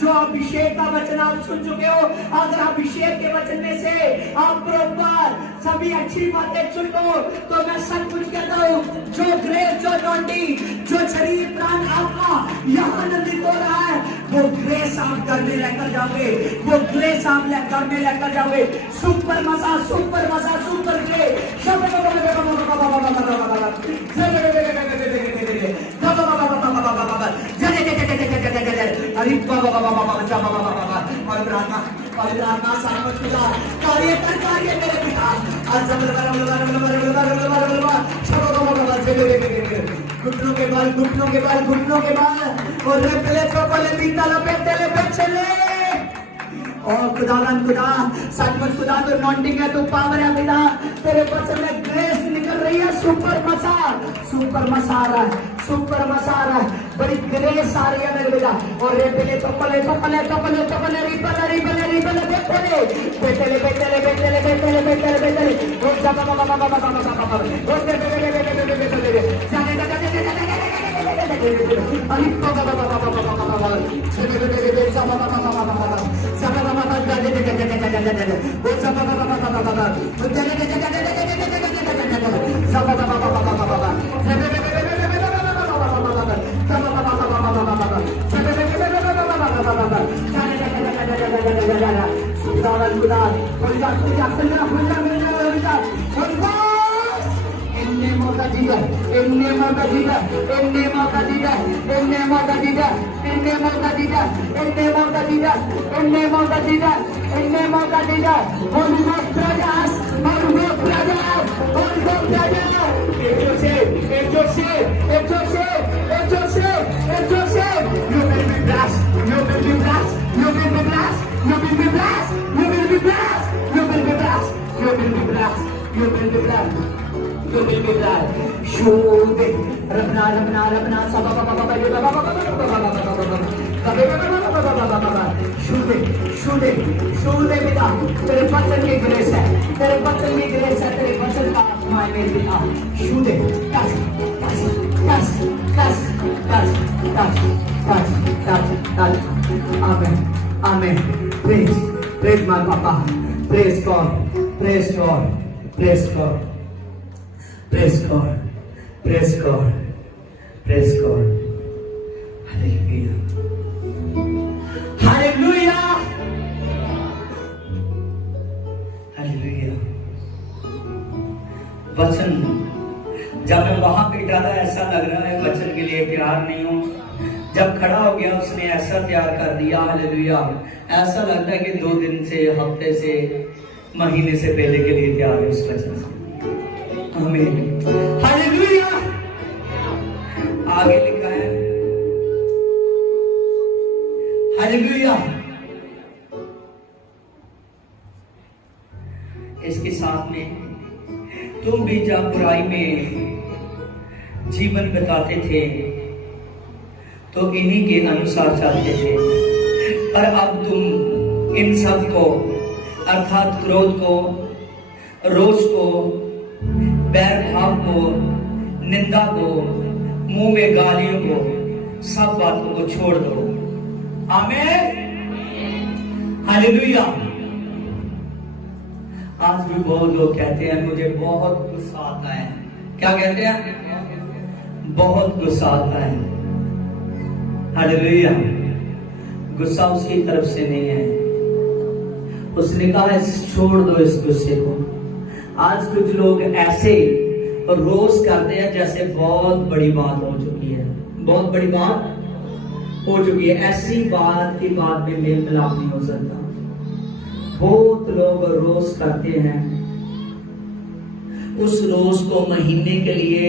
जो अभिषेक का वचन आप सुन चुके हो, अगर अभिषेक के वचन में से आप बरोबर सभी अच्छी बातें सुन लो, तो मैं सचमुच कहता हूँ जो ग्रेस, जो anointing, जो शरीर प्राण आत्मा यहाँ आनंदित हो रहा है, वो ग्रेस आप घर में लेकर जाओगे, वो ग्रेस आप घर में लेकर जाओगे। सुपर मसा, सुपर मसा, सुपर ग्रेस। कार्य मेरे पिता, घुटनों के बाल, घुटनों के बाल, घुटनों के बाल, और और खुदावन खुदा, सचमुच खुदा तो नॉन्टिंग है, तो पावर है पिता, तेरे वचन में ग्रेस निकल रही है। सुपर मसा आ रहा है, सुपर मसा आ रहा है, बड़ी ग्रेस आ रही है मेरे बेटा। और रे पहले तो पले रिपले In name of the Jesus, in name of the Jesus, in name of the Jesus, in name of the Jesus, in name of the Jesus, in name of the Jesus, in name of the Jesus, in name of the Jesus. Holy Ghost brothers, Holy Ghost brothers, Holy Ghost brothers. It's your save, it's your save, it's your save, it's your save, it's your save. You will be blessed, you will be blessed, you will be blessed, you will be blessed, you will be blessed, you will be blessed, you will be blessed, you will be blessed. You will be glad. Shoot it. Shoot it बेटा. तेरे वचन की grace है. तेरे वचन की grace है. तेरे वचन का आत्मा है मेरे पिता. Shoot it. Touch. Amen. Praise my Papa. Praise God. Praise God. Praise God. Praise God. Praise God. Praise God. Hallelujah. Hallelujah. Hallelujah. वचन जब मैं वहां बैठा था ऐसा लग रहा है वचन के लिए तैयार नहीं हूं. जब खड़ा हो गया उसने ऐसा तैयार कर दिया. हालेलुया. ऐसा लगता है कि 2 दिन से, हफ्ते से, महीने से पहले के लिए तैयार है उस वचन से. आमीन. हालेलुया. आगे लिखा है हालेलुया. इसके साथ में तुम भी जब बुराई में जीवन बिताते थे तो इन्हीं के अनुसार चलते थे, पर अब तुम इन सब को अर्थात क्रोध को, रोष को, बैर भाव को, निंदा को, मुंह में गालियों को, सब बातों को छोड़ दो. आमीन. हालेलुया. आज भी बहुत लोग कहते हैं मुझे बहुत गुस्सा आता है. क्या कहते हैं? बहुत गुस्सा आता है. हालेलुया. गुस्सा उसकी तरफ से नहीं है. उसने कहा छोड़ दो इस गुस्से को. आज कुछ लोग ऐसे रोज करते हैं जैसे बहुत बड़ी बात हो चुकी है. बहुत बड़ी बात हो चुकी है. ऐसी बात की बात में मेल मिलाप नहीं हो सकता. बहुत लोग रोज करते हैं. उस रोज को महीने के लिए,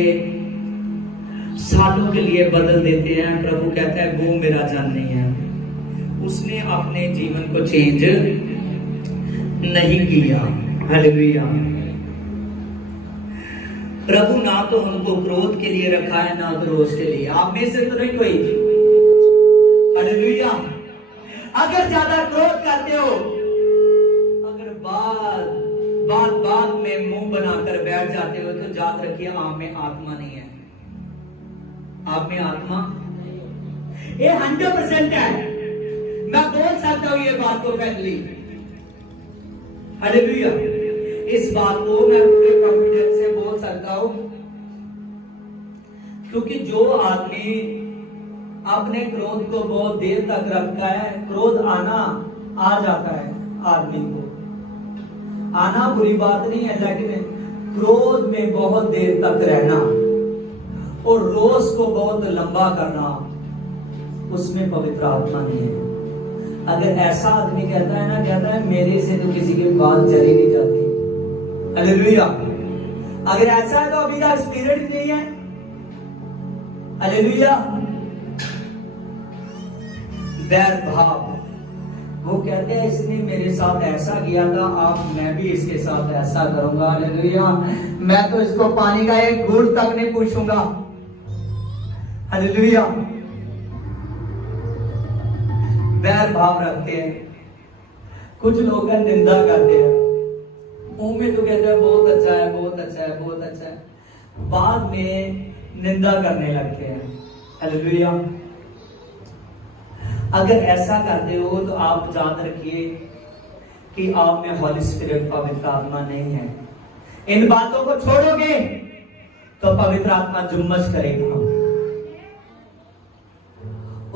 सालों के लिए बदल देते हैं. प्रभु कहता है वो मेरा जन नहीं है. उसने अपने जीवन को चेंज नहीं किया. हालेलुया. प्रभु ना तो हमको क्रोध के लिए रखा है, ना तो रोष के लिए. आप में से तो नहीं कोई. हालेलुया. अगर ज्यादा क्रोध करते हो, अगर बात में मुंह बनाकर बैठ जाते हो तो याद रखिए आप में आत्मा नहीं है. आप में आत्मा ये 100% है. मैं बोल सकता हूं ये बात को फैमिली. हालेलुया. इस बात को मैं पूरे कॉन्फिडेंस से बोल सकता हूं क्योंकि जो आदमी अपने क्रोध को बहुत देर तक रखता है, क्रोध आ जाता है आदमी को. आना बुरी बात नहीं है, लेकिन क्रोध में बहुत देर तक रहना और रोष को बहुत लंबा करना, उसमें पवित्र आत्मा नहीं है. अगर ऐसा आदमी कहता है मेरे से तो किसी की बात चली नहीं जाती. हालेलुया. अगर ऐसा है तो अभी का स्पिरिट नहीं है. हालेलुया. बैर भाव, वो कहते हैं इसने मेरे साथ ऐसा किया था, मैं भी इसके साथ ऐसा करूंगा. हालेलुया. मैं तो इसको पानी का एक घूंट तक नहीं पूछूंगा. हालेलुया. बैर भाव रखते हैं. कुछ लोग निंदा करते हैं. मुंह में तो कहते हैं बहुत अच्छा है, बहुत अच्छा है, बहुत अच्छा है. बाद में निंदा करने लगते हैं. हालेलुया. अगर ऐसा करते हो तो आप जान रखिए कि आप में हॉली स्पिरिट, पवित्र आत्मा नहीं है. इन बातों को छोड़ोगे तो पवित्र आत्मा जुम्मश करेगा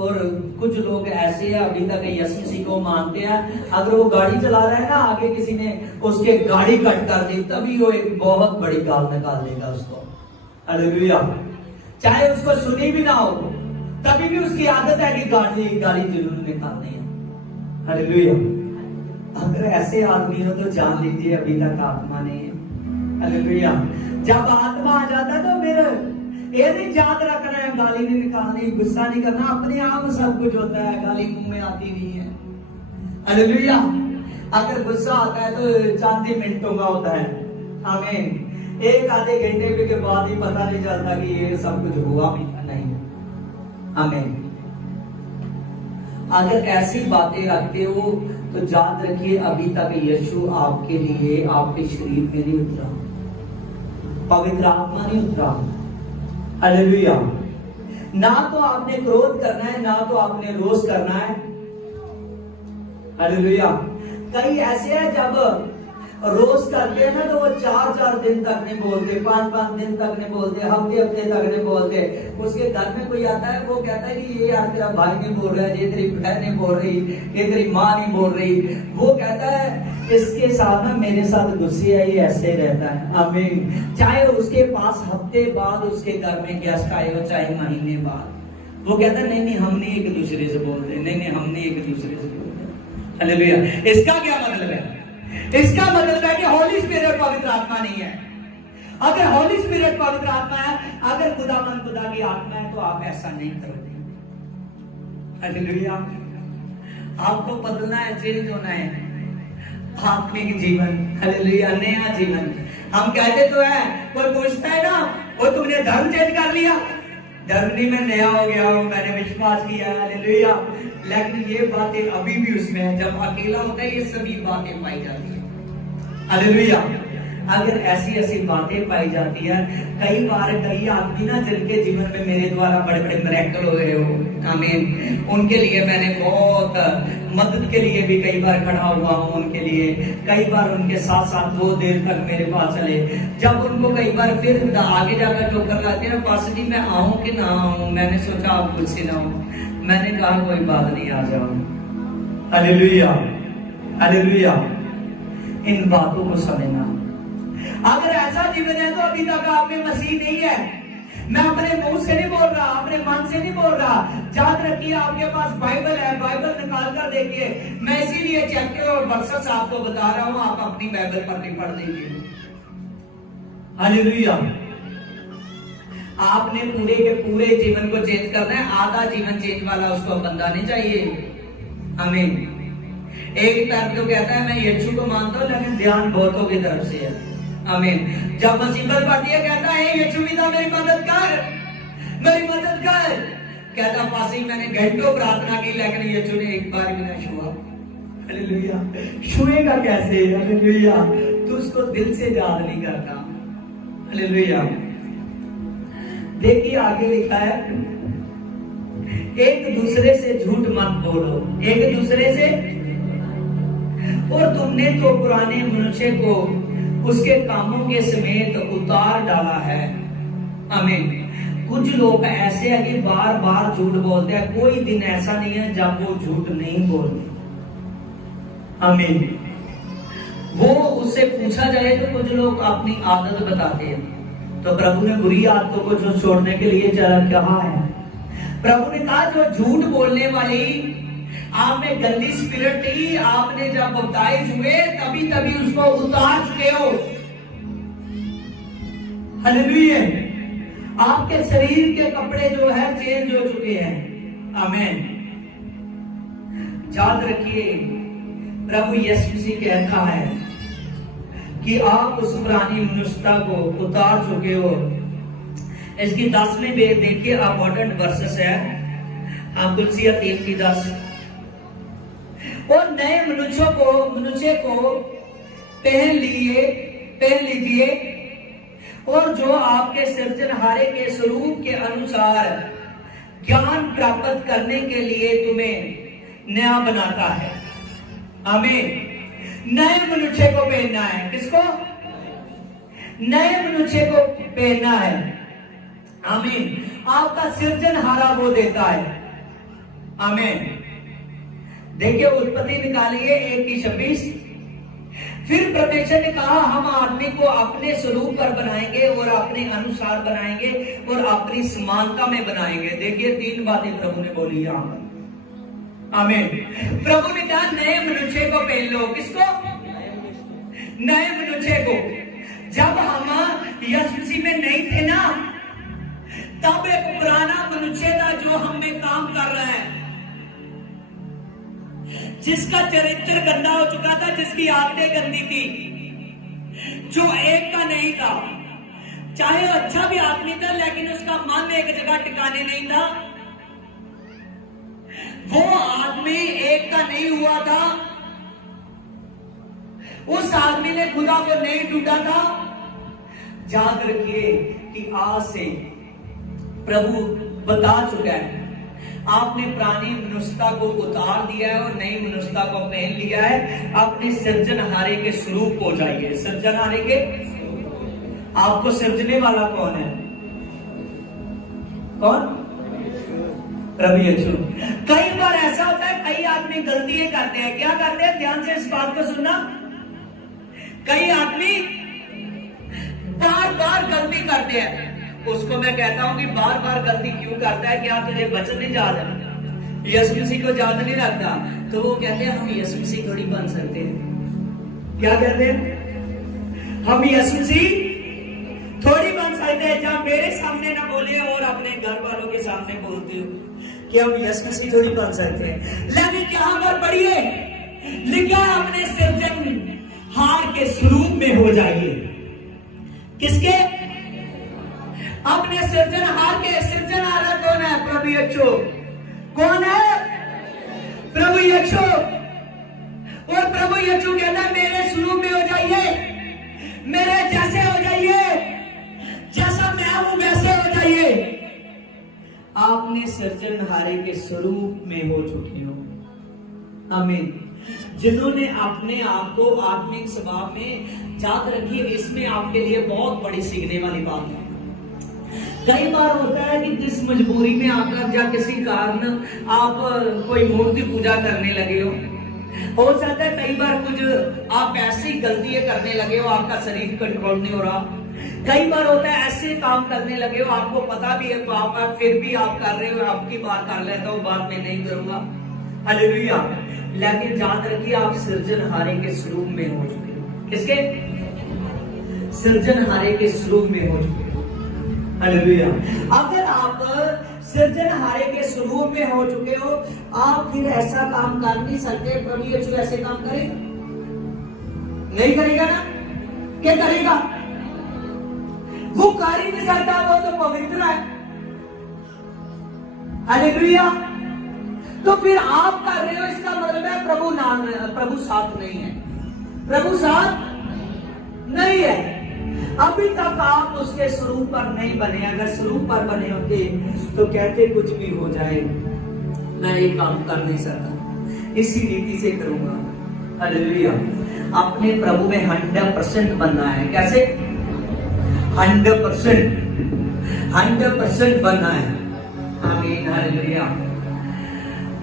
और कुछ लोग ऐसे हैं अभी तक यीशु मसीह को मानते हैं, अगर वो गाड़ी चला रहा है ना, आगे किसी ने उसके गाड़ी कट कर दी, तभी वो एक बहुत बड़ी गाल निकाल देगा उसको। हालेलुया। चाहे उसको सुनी भी ना हो, तभी भी उसकी आदत है कि गाड़ी जरूर निकालनी है। हालेलुया। अगर ऐसे आदमी हो तो जान लीजिए अभी तक आत्मा नहीं है। हालेलुया। जब आत्मा आ जाता है तो फिर ये नहीं याद रखना है, गाली नहीं निकालनी, गुस्सा नहीं करना, अपने आप सब कुछ होता है, गाली मुंह में आती नहीं है। हालेलुया। अगर गुस्सा आता है तो चंद ही मिनटों का होता है। आमीन। एक आधे घंटे के बाद ही पता नहीं चलता कि ये सब कुछ हुआ भी नहीं। आमीन। अगर ऐसी बातें रखते हो तो याद रखिए अभी तक यीशु आपके लिए आपके शरीर में नहीं उतरा, पवित्र आत्मा नहीं उतरा। हालेलुया। ना तो आपने क्रोध करना है, ना तो आपने रोष करना है। हालेलुया। कई ऐसे हैं जब रोज करते हैं ना तो वो 4-4 दिन तक नहीं बोलते, 5-5 दिन तक नहीं बोलते, हफ्ते तक नहीं बोलते। उसके घर में कोई आता है, वो कहता है कि ये यार तेरा भाई नहीं बोल रहा है, ये तेरी बहन नहीं बोल रही, ये तेरी माँ नहीं बोल रही। वो कहता है इसके साथ ना मेरे साथ गुस्से है, ये ऐसे रहता है। आमीन। चाहे उसके पास हफ्ते बाद उसके घर में गेस्ट आए हो, चाहे महीने बाद, वो कहता है नहीं हम नहीं एक दूसरे से बोलते, नहीं हम नहीं एक दूसरे से बोलते। हालेलुया। इसका क्या मतलब है? इसका मतलब है कि होली स्पिरिट पवित्र आत्मा नहीं है। अगर होली स्पिरिट पवित्र आत्मा है, अगर खुदा की आत्मा है, तो आप ऐसा नहीं करोगे। हालेलुया। आपको बदलना है, चेंज होना है, आत्मिक जीवन। हालेलुया। नया जीवन। हम कहते तो है, कोई पूछता है ना, वो तुमने धर्म चेंज कर लिया? धर्म नहीं, मैं नया हो गया हूं, मैंने विश्वास किया। हालेलुया। लेकिन ये बातें अभी भी उसमें है। जब अकेला होता है ये सभी बातें पाई जाती है। हालेलुया। अगर ऐसी बातें पाई जाती है, कई बार कई आदमी ना जिनके जीवन में मेरे द्वारा बड़े मिरेकल हुए हो, आमीन, उनके लिए मैंने बहुत मदद के लिए भी कई बार खड़ा हुआ हूं। उनके लिए कई बार उनके साथ बहुत देर तक मेरे पास चले। जब उनको कई बार फिर आगे जाकर ठोकर लाते हैं, पास जी मैं आऊं कि ना आऊं, मैंने सोचा आप मुझसे ना हो, मैंने कहा कोई बात नहीं, आ जाओ। हालेलुया। हालेलुया। इन बातों को समझना। अगर ऐसा जीवन है तो अभी तक आप में मसीह नहीं है। मैं अपने मुंह से नहीं बोल रहा, अपने मन से नहीं बोल रहा। याद रखिए आपके पास बाइबल है, बाइबल निकाल कर देखिए। मैं इसीलिए चैप्टर और वर्सेस आपको बता रहा हूं, आप अपनी बाइबल पर नहीं पढ़ देंगे। हालेलुया। आपने पूरे के पूरे जीवन को चेंज करना है। आधा जीवन चेंज वाला उसको बंदा नहीं चाहिए। हमें एक तरफ तो कहता है मैं यीशु को मानता हूं, लेकिन ध्यान बहुतों की तरफ से है। आमीन। जब मुसीबत पड़ती है कहता है यीशु पिता मेरी मदद कर, मेरी मदद कर। कहता पासी मैंने घंटों प्रार्थना की, लेकिन यीशु ने एक बार भी ना छुआ। हालेलुया। छुएगा कैसे? हालेलुया। तू उसको दिल से याद नहीं करता। हालेलुया। देखिए आगे लिखा है, एक दूसरे से झूठ मत बोलो, एक दूसरे से। और तुमने तो पुराने मनुष्य को उसके कामों के समेत उतार डाला है। आमीन। कुछ लोग ऐसे हैं कि बार बार झूठ बोलते हैं, कोई दिन ऐसा नहीं है जब वो झूठ नहीं बोलते। आमीन। वो उससे पूछा जाए तो कुछ लोग अपनी आदत बताते हैं। तो प्रभु ने बुरी आदतों को जो छोड़ने के लिए कहा है, प्रभु ने कहा जो झूठ बोलने वाली आप में गंदी स्पिरिट थी, आपने जब बपटाइज हुए तभी उसको उतार चुके हो। हालेलुया। आपके शरीर के कपड़े जो है चेंज हो चुके हैं। आमीन। याद रखिए प्रभु यीशु मसीह कहता है कि आप उस पुरानी मनुष्यता को उतार चुके हो। इसकी 10वें देखिए इंपॉर्टेंट वर्सेस है, आप कुलसिया 3:10। और नए मनुष्य को पहन लीजिए, और जो आपके सृजनहारे के स्वरूप के अनुसार ज्ञान प्राप्त करने के लिए तुम्हें नया बनाता है। हमें नए मनुष्य को पहनना है। किसको? नए मनुष्य को पहनना है। आमीन। आपका सृजनहारा वो देता है। आमीन। देखिए उत्पत्ति निकालिए 1:26। फिर परमेश्वर ने कहा हम आदमी को अपने स्वरूप पर बनाएंगे और अपने अनुसार बनाएंगे और अपनी समानता में बनाएंगे। देखिए 3 बातें प्रभु ने बोली यहां पर। आमीन। प्रभु ने कहा नए मनुष्य को पहन लो। किसको? नए मनुष्य को। जब हम यीशु मसीह में नहीं थे ना, तब एक पुराना मनुष्य था जो हम में काम कर रहा है, जिसका चरित्र गंदा हो चुका था, जिसकी आदतें गंदी थी, जो एक का नहीं था। चाहे अच्छा भी आदमी था लेकिन उसका मन एक जगह टिकाने नहीं था। वो आदमी एक का नहीं हुआ था। उस आदमी ने खुदा को नहीं ढूंढा था। याद रखिए कि आज से प्रभु बता चुका है, आपने पुरानी मनुष्यता को उतार दिया है और नई मनुष्यता को पहन लिया है। अपने सृजनहारे के स्वरूप हो जाइए। सृजनहारे के, आपको सृजने वाला कौन है? कौन? प्रभु यीशु। कई बार ऐसा होता है, कई आदमी गलतियां करते हैं। क्या करते हैं? ध्यान से इस बात को सुनना। कई आदमी बार बार गलती करते हैं। उसको मैं कहता हूं कि बार बार गलती क्यों करता है? क्या तुझे वचन नहीं याद है? यीशु मसीह को याद नहीं रखता? तो वो कहते हैं हम यीशु मसीह थोड़ी बन सकते हैं। क्या कहते हैं? हम यीशु मसीह थोड़ी बन सकते हैं। जब मेरे सामने ना बोले और अपने घर वालों के सामने बोलते हो कि हम यीशु मसीह थोड़ी बन सकते हैं। लेकिन यहाँ पर पढ़िए, लिखा है अपने सृजनहार के स्वरूप में हो जाइए। किसके? अपने सृजनहार के। सृजनहार कौन है? प्रभु यीशु। कौन है? प्रभु यीशु। और प्रभु यीशु कहता है मेरे स्वरूप में हो जाइए, मेरे जैसे हो जाइए, जैसा मैं हूं वैसे हो जाइए। आपने सृजनहारे के स्वरूप में हो चुके हो। आमीन। जिन्होंने अपने आप को आत्मिक स्वभाव में, याद रखिए इसमें आपके लिए बहुत बड़ी सीखने वाली बात है। कई बार होता है कि जिस मजबूरी में आकर या किसी कारण आप कोई मूर्ति पूजा करने लगे हो सकता है कई बार कुछ आप ऐसी गलतियां करने लगे हो, आपका शरीर कंट्रोल नहीं हो रहा। कई बार होता है ऐसे काम करने लगे हो, आपको पता भी है पाप है, फिर भी आप कर रहे हो। आपकी बात कर लेता हूँ, बात में नहीं करूंगा। हालेलुया। लेकिन याद रखिए आप सृजनहारे के स्वरूप में हो चुके हो। किसके? सृजनहारे के स्वरूप में हो चुके हो। हालेलुया। अगर आप सृजनहारे के स्वरूप में हो चुके हो, आप फिर ऐसा काम कर नहीं सकते। प्रभु यीशु ऐसे काम करेगा? नहीं करेगा ना? क्या करेगा? वो कर ही नहीं सकता, वो तो पवित्र है। हालेलुया। तो फिर आप कर रहे हो, इसका मतलब है प्रभु साथ नहीं है। प्रभु साथ नहीं है। अभी तक आप उसके स्वरूप पर नहीं बने। अगर स्वरूप पर बने होते तो कहते कुछ भी हो जाए, मैं ये काम कर नहीं सकता, इसी रीति से करूंगा। हालेलुया। अपने प्रभु में 100% बनना है। कैसे? 100% बनना है। आमीन। हालेलुया।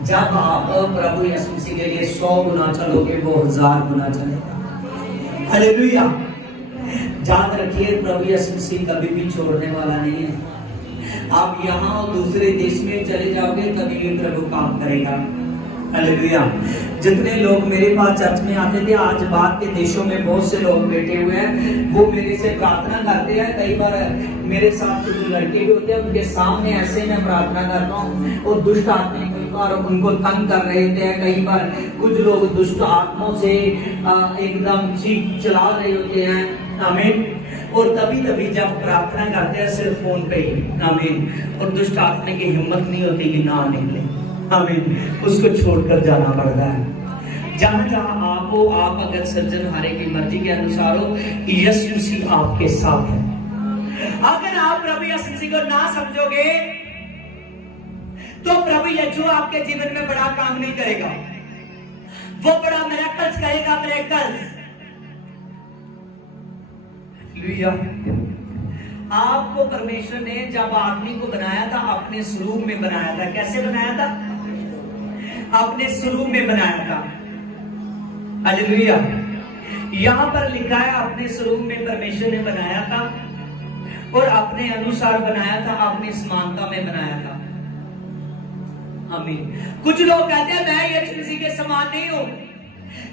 जब आप प्रभु यीशु मसीह के लिए 100 गुना चलोगे, वो 1000 गुना चलेगा। हालेलुया। याद रखिए प्रभु यीशु मसीह कभी भी छोड़ने वाला नहीं है। आप यहाँ और दूसरे देश में चले जाओगे तभी भी प्रभु काम करेगा। हालेलुया। जितने लोग मेरे पास चर्च में आते थे, आज बात के देशों में बहुत से लोग बैठे हुए हैं, वो मेरे से प्रार्थना करते हैं। कई बार मेरे साथ जो लड़के भी होते हैं उनके सामने ऐसे मैं प्रार्थना करता हूँ और दुष्ट आत्मा कई बार उनको तंग कर रहे होते हैं। कई बार कुछ लोग दुष्ट आत्माओं से एकदम चीख चला रहे होते हैं। आमीन। और तभी जब प्रार्थना करते हैं सिर्फ फोन पे ही, आमीन, और दुष्ट आत्मा की हिम्मत नहीं होती कि ना निकले। आमीन। उसको छोड़कर जाना पड़ता है। जहां जहां आप हो, आप अगर सृजनहारे की मर्जी के अनुसार हो, यीशु मसीह आपके साथ है। अगर आप प्रभु यीशु मसीह को ना समझोगे तो प्रभु यीशु आपके जीवन में बड़ा काम नहीं करेगा। वो बड़ा मिरेकल्स करेगा, मिरेकल्स। आपको परमेश्वर ने जब आदमी को बनाया था अपने स्वरूप में बनाया था। कैसे बनाया था? अपने स्वरूप में बनाया था। हालेलुया। यहां पर लिखा है अपने स्वरूप में परमेश्वर ने बनाया था और अपने अनुसार बनाया था, अपनी समानता में बनाया था। आमीन। कुछ लोग कहते हैं मैं यीशु मसीह के समान नहीं हूं,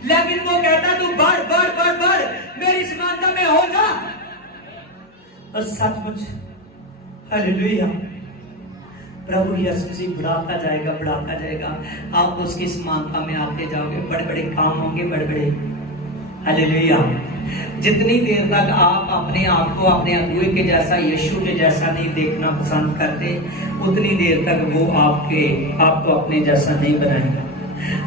लेकिन वो कहता तू बढ़ बढ़ बढ़ बढ़ मेरी समानता में हो जा। और सचमुच हालेलुया प्रभु यीशु मसीह बढ़ाता जाएगा, बढ़ाता जाएगा। आप उसकी समानता में आते जाओगे, बड़े बड़े काम होंगे, बड़े बड़े। हालेलुया। जितनी देर तक आप अपने आप को अपने अगुए के जैसा, यीशु के जैसा नहीं देखना पसंद करते, उतनी देर तक वो आपको अपने जैसा नहीं बनाएगा।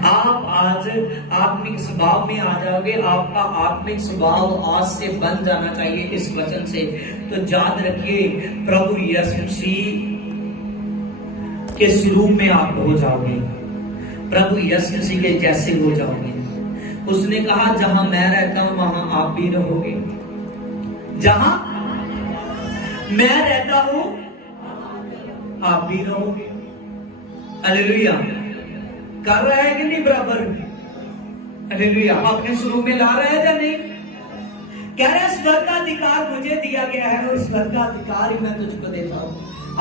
आप आज आत्मिक स्वभाव में आ जाओगे। आपका आत्मिक स्वभाव आज से बन जाना चाहिए इस वचन से। तो याद रखिए प्रभु यीशु मसीह के स्वरूप में आप हो जाओगे, प्रभु यीशु मसीह के जैसे हो जाओगे। उसने कहा जहां मैं रहता हूं वहां आप भी रहोगे, जहां मैं रहता हूं आप भी रहोगे। हालेलुया। कर रहा है कि नहीं बराबर? हालेलुया। अपने स्वरूप में ला रहा है या नहीं? कह रहा है स्वर्ग का अधिकार मुझे दिया गया है और स्वर्ग का अधिकार ही मैं तुझको देता हूं।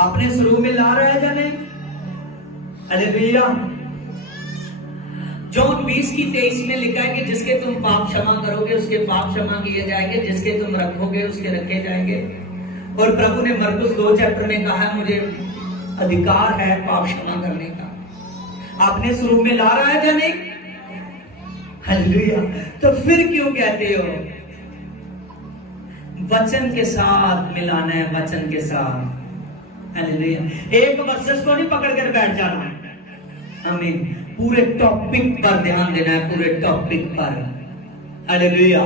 अपने स्वरूप में ला रहा है या नहीं? हालेलुया। जॉन 20:23 में लिखा है कि जिसके तुम पाप क्षमा करोगे उसके पाप क्षमा किए जाएंगे, जिसके तुम रखोगे उसके रखे जाएंगे। और प्रभु ने मरकुस 2 चैप्टर में कहा है मुझे अधिकार है पाप क्षमा करने का। आपने स्वरूप में ला रहा है या नहीं? हालेलुया। तो फिर क्यों कहते हो वचन के साथ मिलाना है, वचन के साथ। हालेलुया। एक वर्सेस को नहीं पकड़ कर बैठ जाना है, हमें पूरे टॉपिक पर ध्यान देना है, पूरे टॉपिक पर। हालेलुया।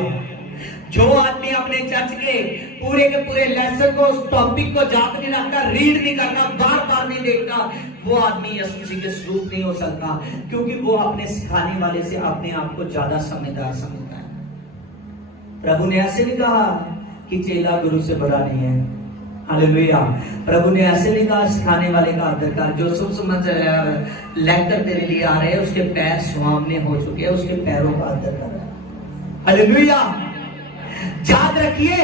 जो आदमी अपने चर्च के पूरे लेसन को, उस टॉपिक को याद नहीं रखता, रीड नहीं करता, बार बार नहीं देखता, वो आदमी यीशु मसीह के स्वरूप नहीं हो सकता, क्योंकि वो अपने सिखाने वाले से अपने आप को ज्यादा समझदार समझता है। प्रभु ने ऐसे नहीं कहा कि चेला गुरु से बड़ा नहीं है। हालेलुया। प्रभु ने ऐसे नहीं कहा सिखाने वाले का आदर कर, जो सुन समझ लेकर तेरे लिए आ रहे हैं उसके पैर सुहावने हो चुके हैं, उसके पैरों का आदर कर रहा है। हालेलुया। याद रखिए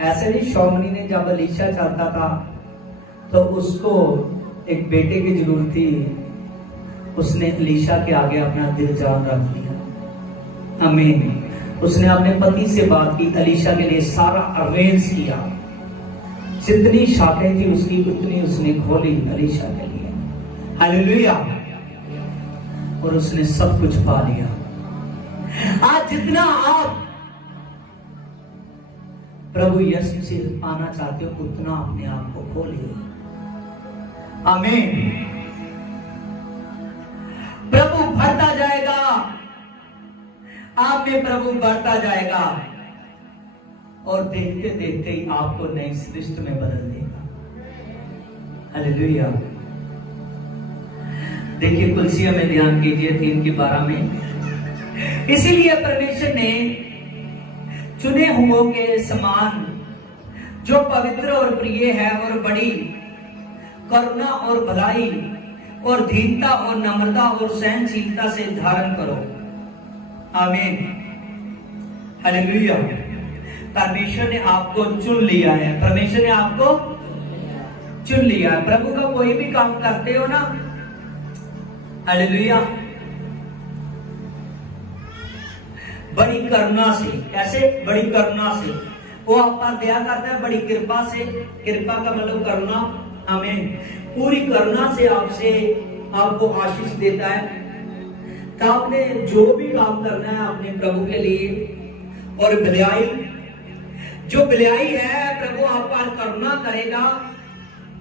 ऐसे नहीं, शौमनी ने जब अलीशा चाहता था तो उसको एक बेटे की जरूरत थी, उसने अलीशा के आगे अपना दिल जान रख दिया। आमीन। उसने अपने पति से बात की, अलीशा के लिए सारा अरेंज किया, जितनी शाखें थी उसकी उतनी उसने खोली अलीशा के लिए। हालेलुया। और उसने सब कुछ पा लिया। आज जितना आप प्रभु यीशु से पाना चाहते हो उतना अपने आप को खोलिए। आमीन। प्रभु बढ़ता जाएगा, आप में प्रभु बढ़ता जाएगा और देखते देखते ही आपको नई सृष्टि में बदल देगा। हालेलुया। देखिए कुलसिया में ध्यान कीजिए 3:12 में, इसीलिए परमेश्वर ने चुने हुओं के समान जो पवित्र और प्रिय है और बड़ी करुणा और भलाई और दीनता और नम्रता और सहनशीलता से धारण करो। आमीन। हालेलुया। परमेश्वर ने आपको चुन लिया है, परमेश्वर ने आपको चुन लिया है। प्रभु का कोई भी काम करते हो ना, हालेलुया, बड़ी करुणा से। कैसे? बड़ी करुणा से। वो आप पर दया करता है, बड़ी कृपा से। कृपा का मतलब करुणा। आमीन। पूरी करुणा से आपको आशीष देता है। तो आपने जो भी काम करना है अपने प्रभु के लिए, और भलाई, जो भलाई है प्रभु आप पर करुणा करेगा,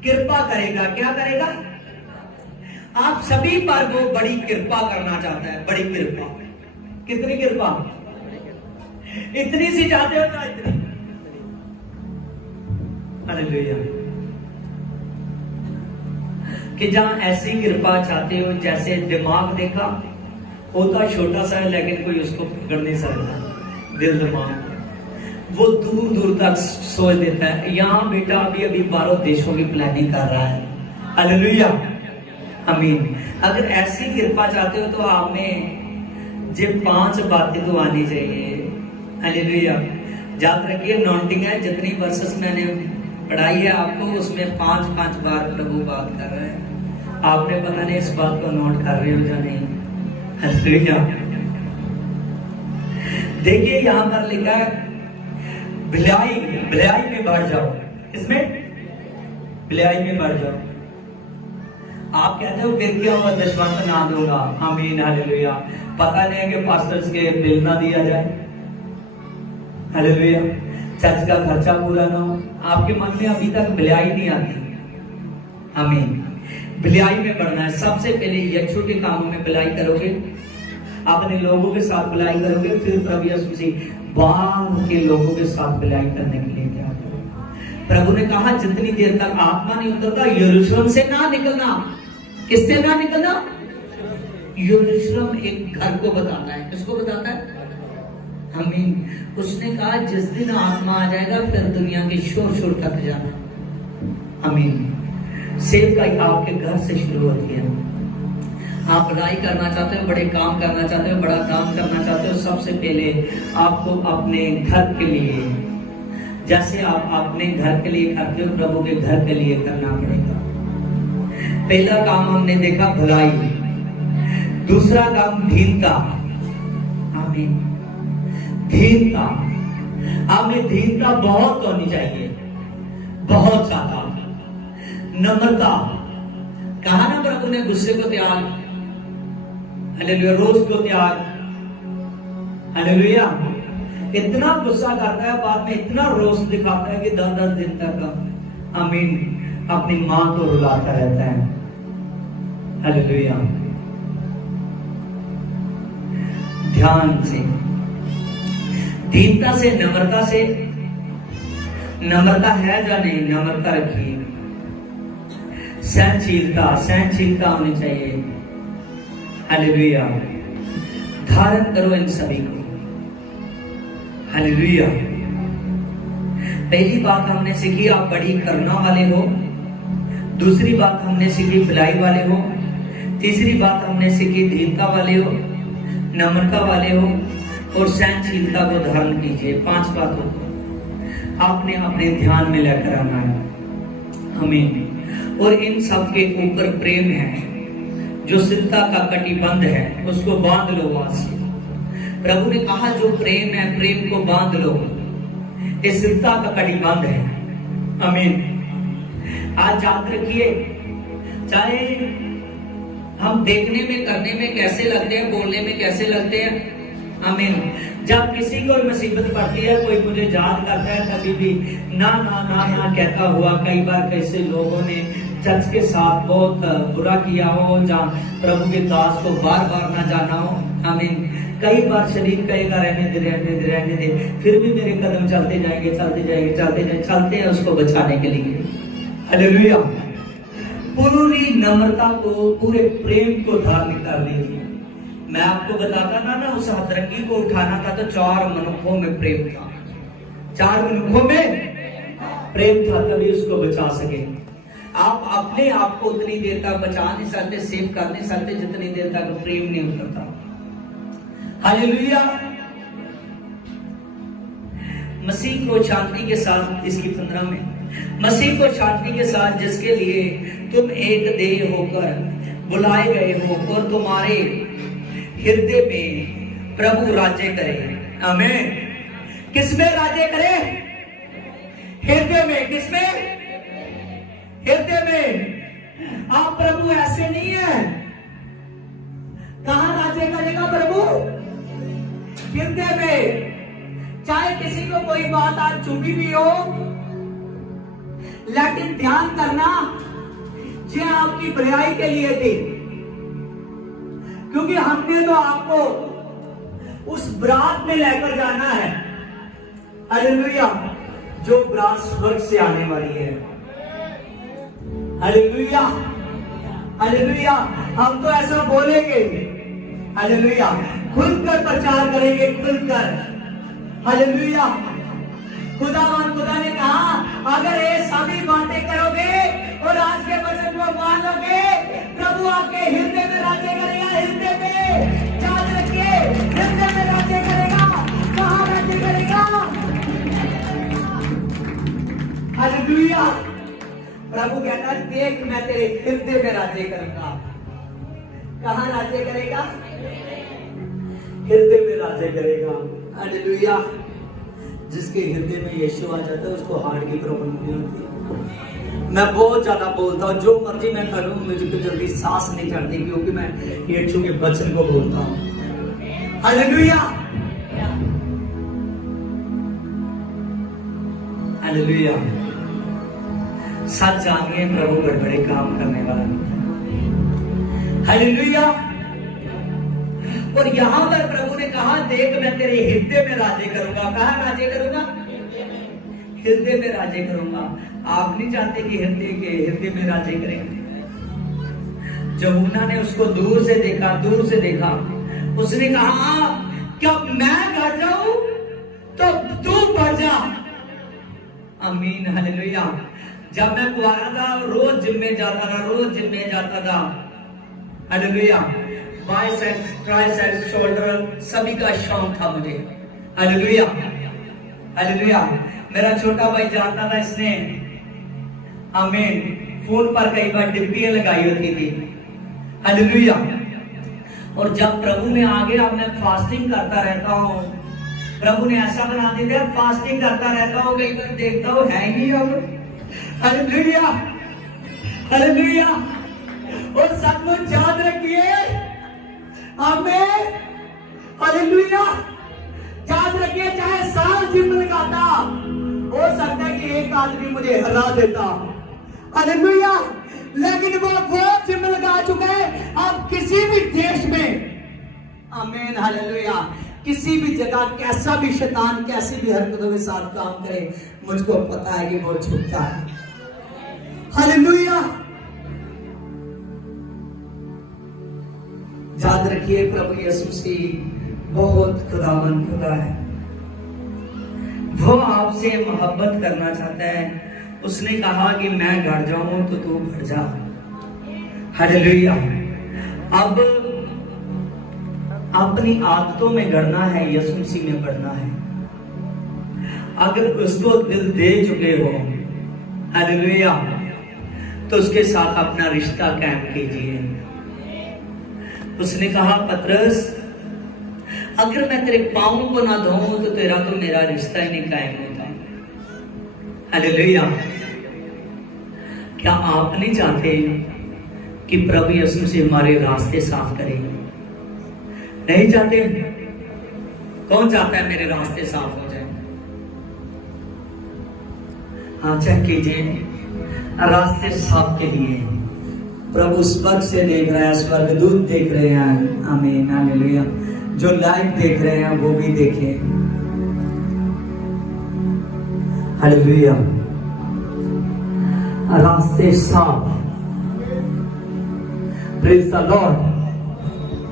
कृपा करेगा। क्या करेगा? आप सभी पर वो बड़ी कृपा करना चाहता है। बड़ी कृपा। कितनी कृपा? इतनी सी चाहते हो ना? इतनी। हालेलुया। कि जहां ऐसी कृपा चाहते हो, जैसे दिमाग देखा होता छोटा सा है लेकिन कोई उसको पकड़ नहीं सकता, दिल दिमाग वो दूर दूर तक सोच देता है। यहाँ बेटा अभी 12 देशों की प्लानिंग कर रहा है। हालेलुया। आमीन। अगर ऐसी कृपा चाहते हो तो आप में जे 5 बातें तो आनी चाहिए। हालेलुया। याद रखिए, अनॉइंटिंग है, जितनी वर्सेस मैंने पढ़ाई है आपको, उसमें 5-5 बार प्रभु बात कर रहे हैं। आपने पता नहीं इस बात को नोट कर रहे हो या नहीं। हालेलुया। देखिए यहाँ पर लिखा है, भलाई भलाई में बढ़ जाओ। इसमें भलाई में बढ़ जाओ। आप कहते हो फिर क्या हुआ, दशवंत ना दूंगा। आमीन। हालेलुया। पता नहीं है कि पास्टर्स के बिल ना दिया जाए। हालेलुया। चर्च का खर्चा पूरा ना हो। आपके मन में अभी तक भलाई नहीं आती। आमीन। भलाई में बढ़ना है। सबसे पहले ये छोटे कामों में भलाई करोगे, अपने लोगों के साथ भलाई करोगे, फिर प्रभु यीशु मसीह बाहर के लोगों के साथ भलाई करने के लिए क्या करोगे। प्रभु ने कहा जितनी देर तक आत्मा नहीं उतरता यरूशलेम से ना निकलना। किससे ना निकलना? यरूशलेम एक घर को बताता है। किसको बताता है? आमीन। उसने कहा जिस दिन आत्मा आ जाएगा फिर दुनिया के शोर शोर तक जाना। आमीन। सेवकाई आपके घर से शुरू होती है। आप पढ़ाई करना चाहते हो, बड़े काम करना चाहते हो, बड़ा काम करना चाहते हो, सबसे पहले आपको अपने घर के लिए, जैसे आप अपने घर के लिए करते हो, प्रभु के घर के लिए करना पड़ेगा। पहला काम हमने देखा भलाई, दूसरा काम दीनता। आमीन। दीनता। हमें दीनता बहुत होनी चाहिए, बहुत ज्यादा। नम्रता। कहा ना प्रभु ने गुस्से को त्याग, हालेलुया, रोज को त्याग। हालेलुया। इतना गुस्सा करता है, बाद में इतना रोष दिखाता है कि 10-10 दिन तक आमीन अपनी मां को रुलाता रहता है। हालेलुया। ध्यान से, दीनता से, नम्रता से। नम्रता है या नहीं? नम्रता रखिए। सहनशीलता, सहनशीलता होनी चाहिए। हालेलुया। धारण करो इन सभी को। हालेलुया। पहली बात हमने सीखी, आप बड़ी करुणा वाले हो। दूसरी बात हमने सीखी, भलाई वाले हो। तीसरी बात हमने सीखी, दीनता वाले हो, नम्रता वाले हो, और सहनशीलता को धारण कीजिए। 5 बातों को आपने अपने ध्यान में लेकर आना है। आमीन। और इन सब के ऊपर प्रेम है, जो सिद्धता का कटिबंध है, उसको बांध लो वहां से। प्रभु ने कहा जो प्रेम है, प्रेम को बांध लो। ये सिद्धता का कटिबंध है। आमीन। आज याद रखिए, चाहे हम देखने में, करने में कैसे लगते हैं, बोलने में कैसे लगते हैं, आमीन, जब किसी को मुसीबत पड़ती है, कोई मुझे याद करता है, कभी भी ना ना ना ना कहता हुआ, कई बार कैसे लोगों ने चर्च के साथ बहुत बुरा किया हो, जहाँ प्रभु के दास को बार बार ना जाना हो। आमीन। कई बार शरीर कहेगा रहने दे, रहने दे, रहने दे, फिर भी मेरे कदम चलते जाएंगे, चलते जाएंगे, चलते जाएंगे, चलते हैं उसको बचाने के लिए। हालेलुया। पूरी नम्रता को, पूरे प्रेम को धारण कर लीजिए। मैं आपको बताता ना उस हथरंगी को उठाना था तो 4 मनुष्यों में प्रेम था। 4 मनुष्यों में प्रेम था, तभी उसको बचा सके। आप अपने आप को उतनी देर तक बचा नहीं सकते, सेव कर नहीं सकते, जितनी देर तक प्रेम नहीं उतरता। हालेलुया। मसीह को शांति के साथ, इसकी 15 में, मसीह को शांति के साथ जिसके लिए तुम एक देह होकर बुलाए गए हो और तुम्हारे हृदय में प्रभु राज्य करे। आमीन। किसमें राज्य करे? हृदय में। किसमें? हृदय में। आप प्रभु ऐसे नहीं है। कहां राज्य करेगा प्रभु? हृदय में। चाहे किसी को कोई बात आज चुभी भी हो, लेकिन ध्यान करना ये आपकी भलाई के लिए थी, क्योंकि हमने तो आपको उस बरात में लेकर जाना है। हालेलुया। जो बरात स्वर्ग से आने वाली है। हालेलुया। हालेलुया। हम तो ऐसा बोलेंगे। हालेलुया। खुलकर प्रचार करेंगे, खुलकर। हालेलुया। खुदा ने कहा अगर ये सभी बातें करोगे और आज के वचन को मानोगे, प्रभु आपके हृदय में राज्य करेगा। हृदय में याद रखिए, हृदय में राज्य करेगा। कहाँ राज्य करेगा? हालेलुया। प्रभु कहता है देख मैं तेरे हृदय में राज्य करूंगा। कहाँ राज्य करेगा? हृदय में राज्य करेगा। हालेलुया। जिसके हृदय में यीशु आ जाता है उसको हार्ट की प्रॉब्लम नहीं होती। मैं बहुत ज्यादा बोलता हूँ, जो मर्जी मैं करूँ मुझे तो जल्दी सांस नहीं चढ़ती, क्योंकि मैं यीशु के वचन को बोलता हूँ। हालेलुया। हालेलुया। सच जानिए प्रभु बड़े काम करने वाला है। हालेलुया। और यहां पर प्रभु ने कहा देख मैं तेरे हृदय में राज्य करूंगा। कहां राज्य करूंगा? हृदय में राज्य करूंगा। आप नहीं चाहते कि हृदय में राज्य करें? यूहन्ना ने उसको दूर से देखा। उसने कहा क्या मैं घर जाऊं तो तू बढ़ जा। आमीन। हालेलुया। जब मैं कुआरा था रोज जिम में जाता था। हालेलुया। बाइसेप्स, ट्राइसेप्स, शोल्डर सभी का शौक था मुझे। हालेलुया। हालेलुया। मेरा छोटा भाई जानता था, इसने आमीन फोन पर कई बार डिब्बियां लगाई होती थी। हालेलुया। और जब प्रभु में आ गया, मैं फास्टिंग करता रहता हूँ। प्रभु ने ऐसा बना दिया, फास्टिंग करता रहता हूँ, कई बार देखता हूँ है ही अब। हालेलुया। हालेलुया। और सचमुच याद रखिए, आमीन। हालेलुया। याद रखिए, चाहे साल जिम लगाता, हो सकता है कि एक आदमी मुझे हरा देता। हालेलुया। लेकिन वो जिम लगा चुका है अब किसी भी देश में। आमीन। हालेलुया। किसी भी जगह कैसा भी शैतान कैसी भी हरकतों के साथ काम करे, मुझको पता है कि वो छुपता है। हालेलुया। याद रखिए, प्रभु यीशु मसीह बहुत खुदा है। वो आपसे मोहब्बत करना चाहता है। उसने कहा कि मैं घर जाऊं तो तू बढ़ जा। हालेलुया। अब अपनी आदतों में गढ़ना है, यीशु मसीह में बढ़ना है। अगर उसको दिल दे चुके हो, हालेलुया, तो उसके साथ अपना रिश्ता कायम कीजिए। उसने कहा पतरस अगर मैं तेरे पाँव को ना धोऊं तो तेरा तो मेरा रिश्ता ही नहीं कायम होता। हालेलुया। क्या आप नहीं चाहते कि प्रभु यीशु से हमारे रास्ते साफ करे? नहीं चाहते? कौन चाहता है मेरे रास्ते साफ हो जाए? हाँ, चेक कीजिए रास्ते साफ के लिए प्रभु स्वर्ग से देख रहा है, स्वर्गदूत देख रहे हैं। आमीन। हालेलुया। जो लाइव देख रहे हैं वो भी देखें। हालेलुया। रास्ते साफ। Praise the Lord.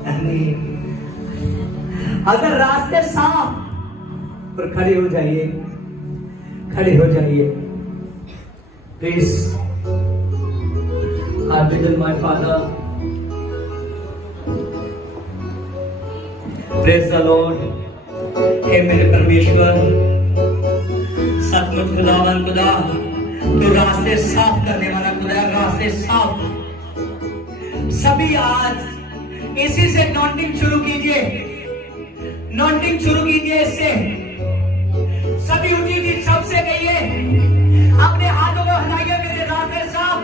आमीन। अगर रास्ते साफ, पर खड़े हो जाइए, खड़े हो जाइए please. I bid my Father, praise the Lord। हे मेरे परमेश्वर, सचमुच खुदावन खुदा, तो रास्ते साफ करने वाला खुदा है। रास्ते साफ। सभी आज इसी से नॉटिंग शुरू कीजिए, नॉटिंग शुरू कीजिए इससे। सभी उठी सबसे कहिए, अपने हाथों को हटाइए, मेरे रास्ते साफ।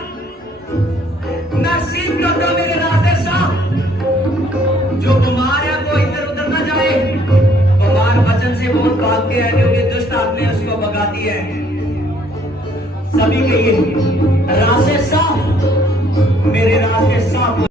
मैं सीख करता हूं मेरे रास्ते साफ। जो बीमार है वो इधर उधर ना जाए। बीमार वचन से बहुत भागते हैं, क्योंकि दुष्ट आत्मा उसको भगाती है। सभी कहिए रास्ते साफ, मेरे रास्ते साफ।